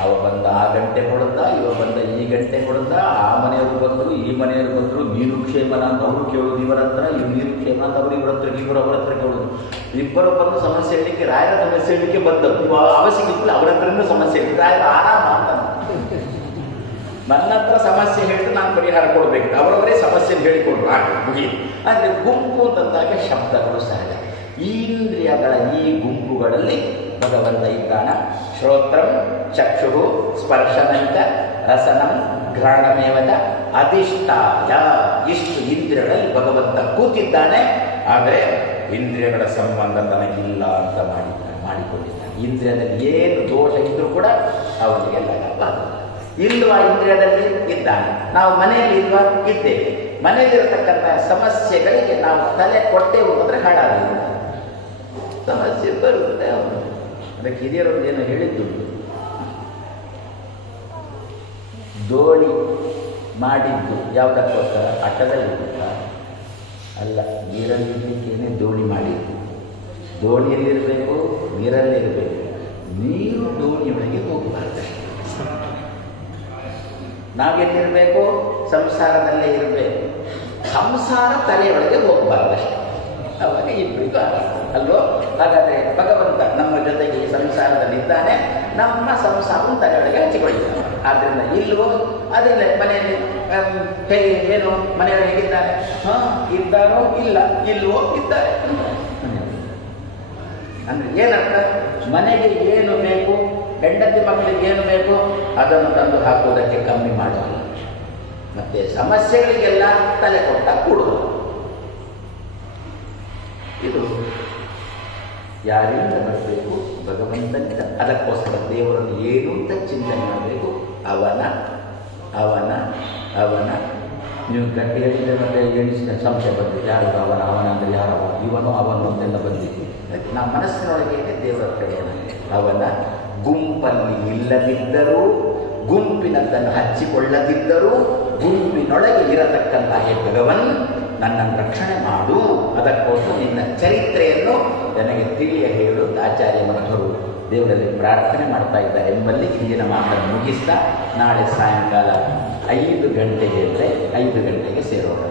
ಅವ ಬಂದ ಆ ಗಂಟೆ ಕೊಡುತ್ತಾ, ಇವ ಬಂದ ಈ ಗಂಟೆ ಕೊಡುತ್ತಾ, ಆ ಮನೆಯವರು ಬಂದರು, ಈ ಮನೆಯವರು ಬಂದರು, ನೀರು ಕ್ಷೇಮನ ಅಂತ ಅವರು ಕೇಳೋದು ಇವರ ಹತ್ರ, ಇವ್ರು ನೀರು ಕ್ಷೇಮ ಅಂತ ಅವರು ಇವರ ಹತ್ರ, ಇಬ್ಬರು ಅವರ ಹತ್ರ ಕೇಳೋದು. ಇಬ್ಬರು ಬಂದು ಸಮಸ್ಯೆ ಹೇಳಲಿಕ್ಕೆ, ರಾಯರ ಸಮಸ್ಯೆ ಹೇಳಲಿಕ್ಕೆ ಬಂದರು. ನೀವು ಅವಶ್ಯಕಿಲ್ಲ, ಅವರ ಹತ್ರನೇ ಸಮಸ್ಯೆ ಹೇಳಿ ರಾಯರ ಆರಾಮ ಅಂತ. ನನ್ನ ಹತ್ರ ಸಮಸ್ಯೆ ಹೇಳಿದ್ರೆ ನಾನು ಪರಿಹಾರ ಕೊಡಬೇಕು, ಅವರವರೇ ಸಮಸ್ಯೆ ಹೇಳಿಕೊಂಡ್ರು, ಆಗ ಮುಗಿಯಿತು. ಆದರೆ ಗುಂಪು ಅಂತಂದಾಗ ಶಬ್ದಗಳು ಸಹಜ. ಈ ಇಂದ್ರಿಯಗಳ ಈ ಗುಂಪುಗಳಲ್ಲಿ ಭಗವಂತ ಇದ್ದಾನ. ಶ್ರೋತ್ರಂ ಚಕ್ಷು ಸ್ಪರ್ಶನಂಚ ರಸನಂ ಘ್ರಾಣಮೇವಚ ಅಧಿಷ್ಠಾಯ. ಇಷ್ಟು ಇಂದ್ರಿಯಗಳಲ್ಲಿ ಭಗವಂತ ಕೂತಿದ್ದಾನೆ. ಆದರೆ ಇಂದ್ರಿಯಗಳ ಸಂಬಂಧ ತನಗಿಲ್ಲ ಅಂತ ಮಾಡಿಕೊಂಡಿದ್ದಾನೆ. ಇಂದ್ರಿಯದಲ್ಲಿ ಏನು ದೋಷ ಇದ್ರೂ ಕೂಡ ಅವನಿಗೆಲ್ಲ ಬಾಧೆ. ಇಲ್ವಾ ಇಂದ್ರಿಯದಲ್ಲಿ ಇದ್ದಾನೆ. ನಾವು ಮನೆಯಲ್ಲಿ ಇಲ್ವಾ ಇದ್ದೇವೆ. ಮನೆಯಲ್ಲಿರತಕ್ಕಂಥ ಸಮಸ್ಯೆಗಳಿಗೆ ನಾವು ತಲೆ ಕೊಟ್ಟೆವು ಅಂದರೆ ಹಾಳಾಗುತ್ತೆ, ಸಮಸ್ಯೆ ಬರುತ್ತೆ. ಅವನು ಅದಕ್ಕೆ ಹಿರಿಯರೊಂದು ಏನು ಹೇಳಿದ್ದುಂಟು, ದೋಣಿ ಮಾಡಿದ್ದು ಯಾವುದಕ್ಕೋಸ್ಕರ? ಅಟ್ಟದಲ್ಲಿ ಅಲ್ಲ, ನೀರಲ್ಲಿರಲಿಕ್ಕೇನೆ ದೋಣಿ ಮಾಡಿದ್ದು. ದೋಣಿಯಲ್ಲಿರಬೇಕು, ನೀರಲ್ಲಿರಬೇಕು. ನೀರು ದೋಣಿಯೊಳಗೆ ಹೋಗಬಾರ್ದು. ನಾವೆಲ್ಲಿರಬೇಕು? ಸಂಸಾರದಲ್ಲೇ ಇರಬೇಕು. ಸಂಸಾರ ತಲೆಯೊಳಗೆ ಹೋಗಬಾರ್ದಷ್ಟೇ. ಅವಾಗ ಇಬ್ಬರಿಗೂ ಅಲ್ವೋ? ಹಾಗಾದರೆ ಭಗವಂತ ನಮ್ಮ ಜೊತೆಗೆ ಈ ಸಂಸಾರದಲ್ಲಿದ್ದಾನೆ, ನಮ್ಮ ಸಂಸಾರವನ್ನು ತಲೆಯೊಳಗೆ ಹಂಚಿಕೊಳ್ಳಿದ್ದಾನೆ. ಆದ್ದರಿಂದ ಇಲ್ವೋ? ಅದರಿಂದ ಮನೆಯಲ್ಲಿ ಏನು ಮನೆಯೊಳಗೆ ಹೇಗಿದ್ದಾನೆ? ಇದ್ದಾರೋ ಇಲ್ಲ, ಇಲ್ವೋ ಇದ್ದಾರೆ ಅಂದರೆ ಏನರ್ಥ? ಮನೆಗೆ ಏನು ಬೇಕು, ಹೆಂಡತಿ ಮಕ್ಕಳಿಗೆ ಏನು ಬೇಕು ಅದನ್ನು ತಂದು ಹಾಕುವುದಕ್ಕೆ ಕಮ್ಮಿ ಮಾಡೋಲ್ಲ. ಮತ್ತೆ ಸಮಸ್ಯೆಗಳಿಗೆಲ್ಲ ತಲೆ ಕೊಟ್ಟ ಕೂಡುವುದು. ಇದು ಯಾರಿಂದ ಬರಬೇಕು? ಭಗವಂತನಿಂದ. ಅದಕ್ಕೋಸ್ಕರ ದೇವರನ್ನು ಏನು ಅಂತ ಚಿಂತನೆ ಮಾಡಬೇಕು. ಅವನ ಅವನ ಅವನ ನೀವು ಗಟ್ಟಿ ಹೇಳಿದ್ರೆ ಮತ್ತೆ ಎಣಿಸಿದ ಸಂಶಯ ಬಂದಿದೆ. ಯಾರು ಅವನ ಅವನ ಅಂದರೆ ಯಾರವ, ಇವನು ಅವನು ಅಂತೆಲ್ಲ ಬಂದಿದೆ. ನಮ್ಮ ಮನಸ್ಸಿನೊಳಗೆ ದೇವರ ಕಡೆಯ ಅವನ ಗುಂಪಲ್ಲಿ ಇಲ್ಲದಿದ್ದರೂ, ಗುಂಪಿನದ್ದನ್ನು ಹಂಚಿಕೊಳ್ಳದಿದ್ದರೂ, ಗುಂಪಿನೊಳಗೆ ಇರತಕ್ಕಂಥ ಹೇ ಭಗವನ್ ನನ್ನನ್ನು ರಕ್ಷಣೆ ಮಾಡು, ಅದಕ್ಕೋಸ್ಕರ ನಿನ್ನ ಚರಿತ್ರೆಯನ್ನು ನನಗೆ ತಿಳಿಯ ಹೇಳು ಆಚಾರ್ಯ ಮಧ್ವರು ದೇವರಲ್ಲಿ ಪ್ರಾರ್ಥನೆ ಮಾಡ್ತಾ ಇದ್ದಾರೆ ಎಂಬಲ್ಲಿ ಇಂದಿನ ಮಾತನ್ನು ಮುಗಿಸ್ತಾ ನಾಳೆ ಸಾಯಂಕಾಲ 5 ಗಂಟೆಗೆ ಅಂದರೆ 5 ಗಂಟೆಗೆ ಸೇರೋಣ.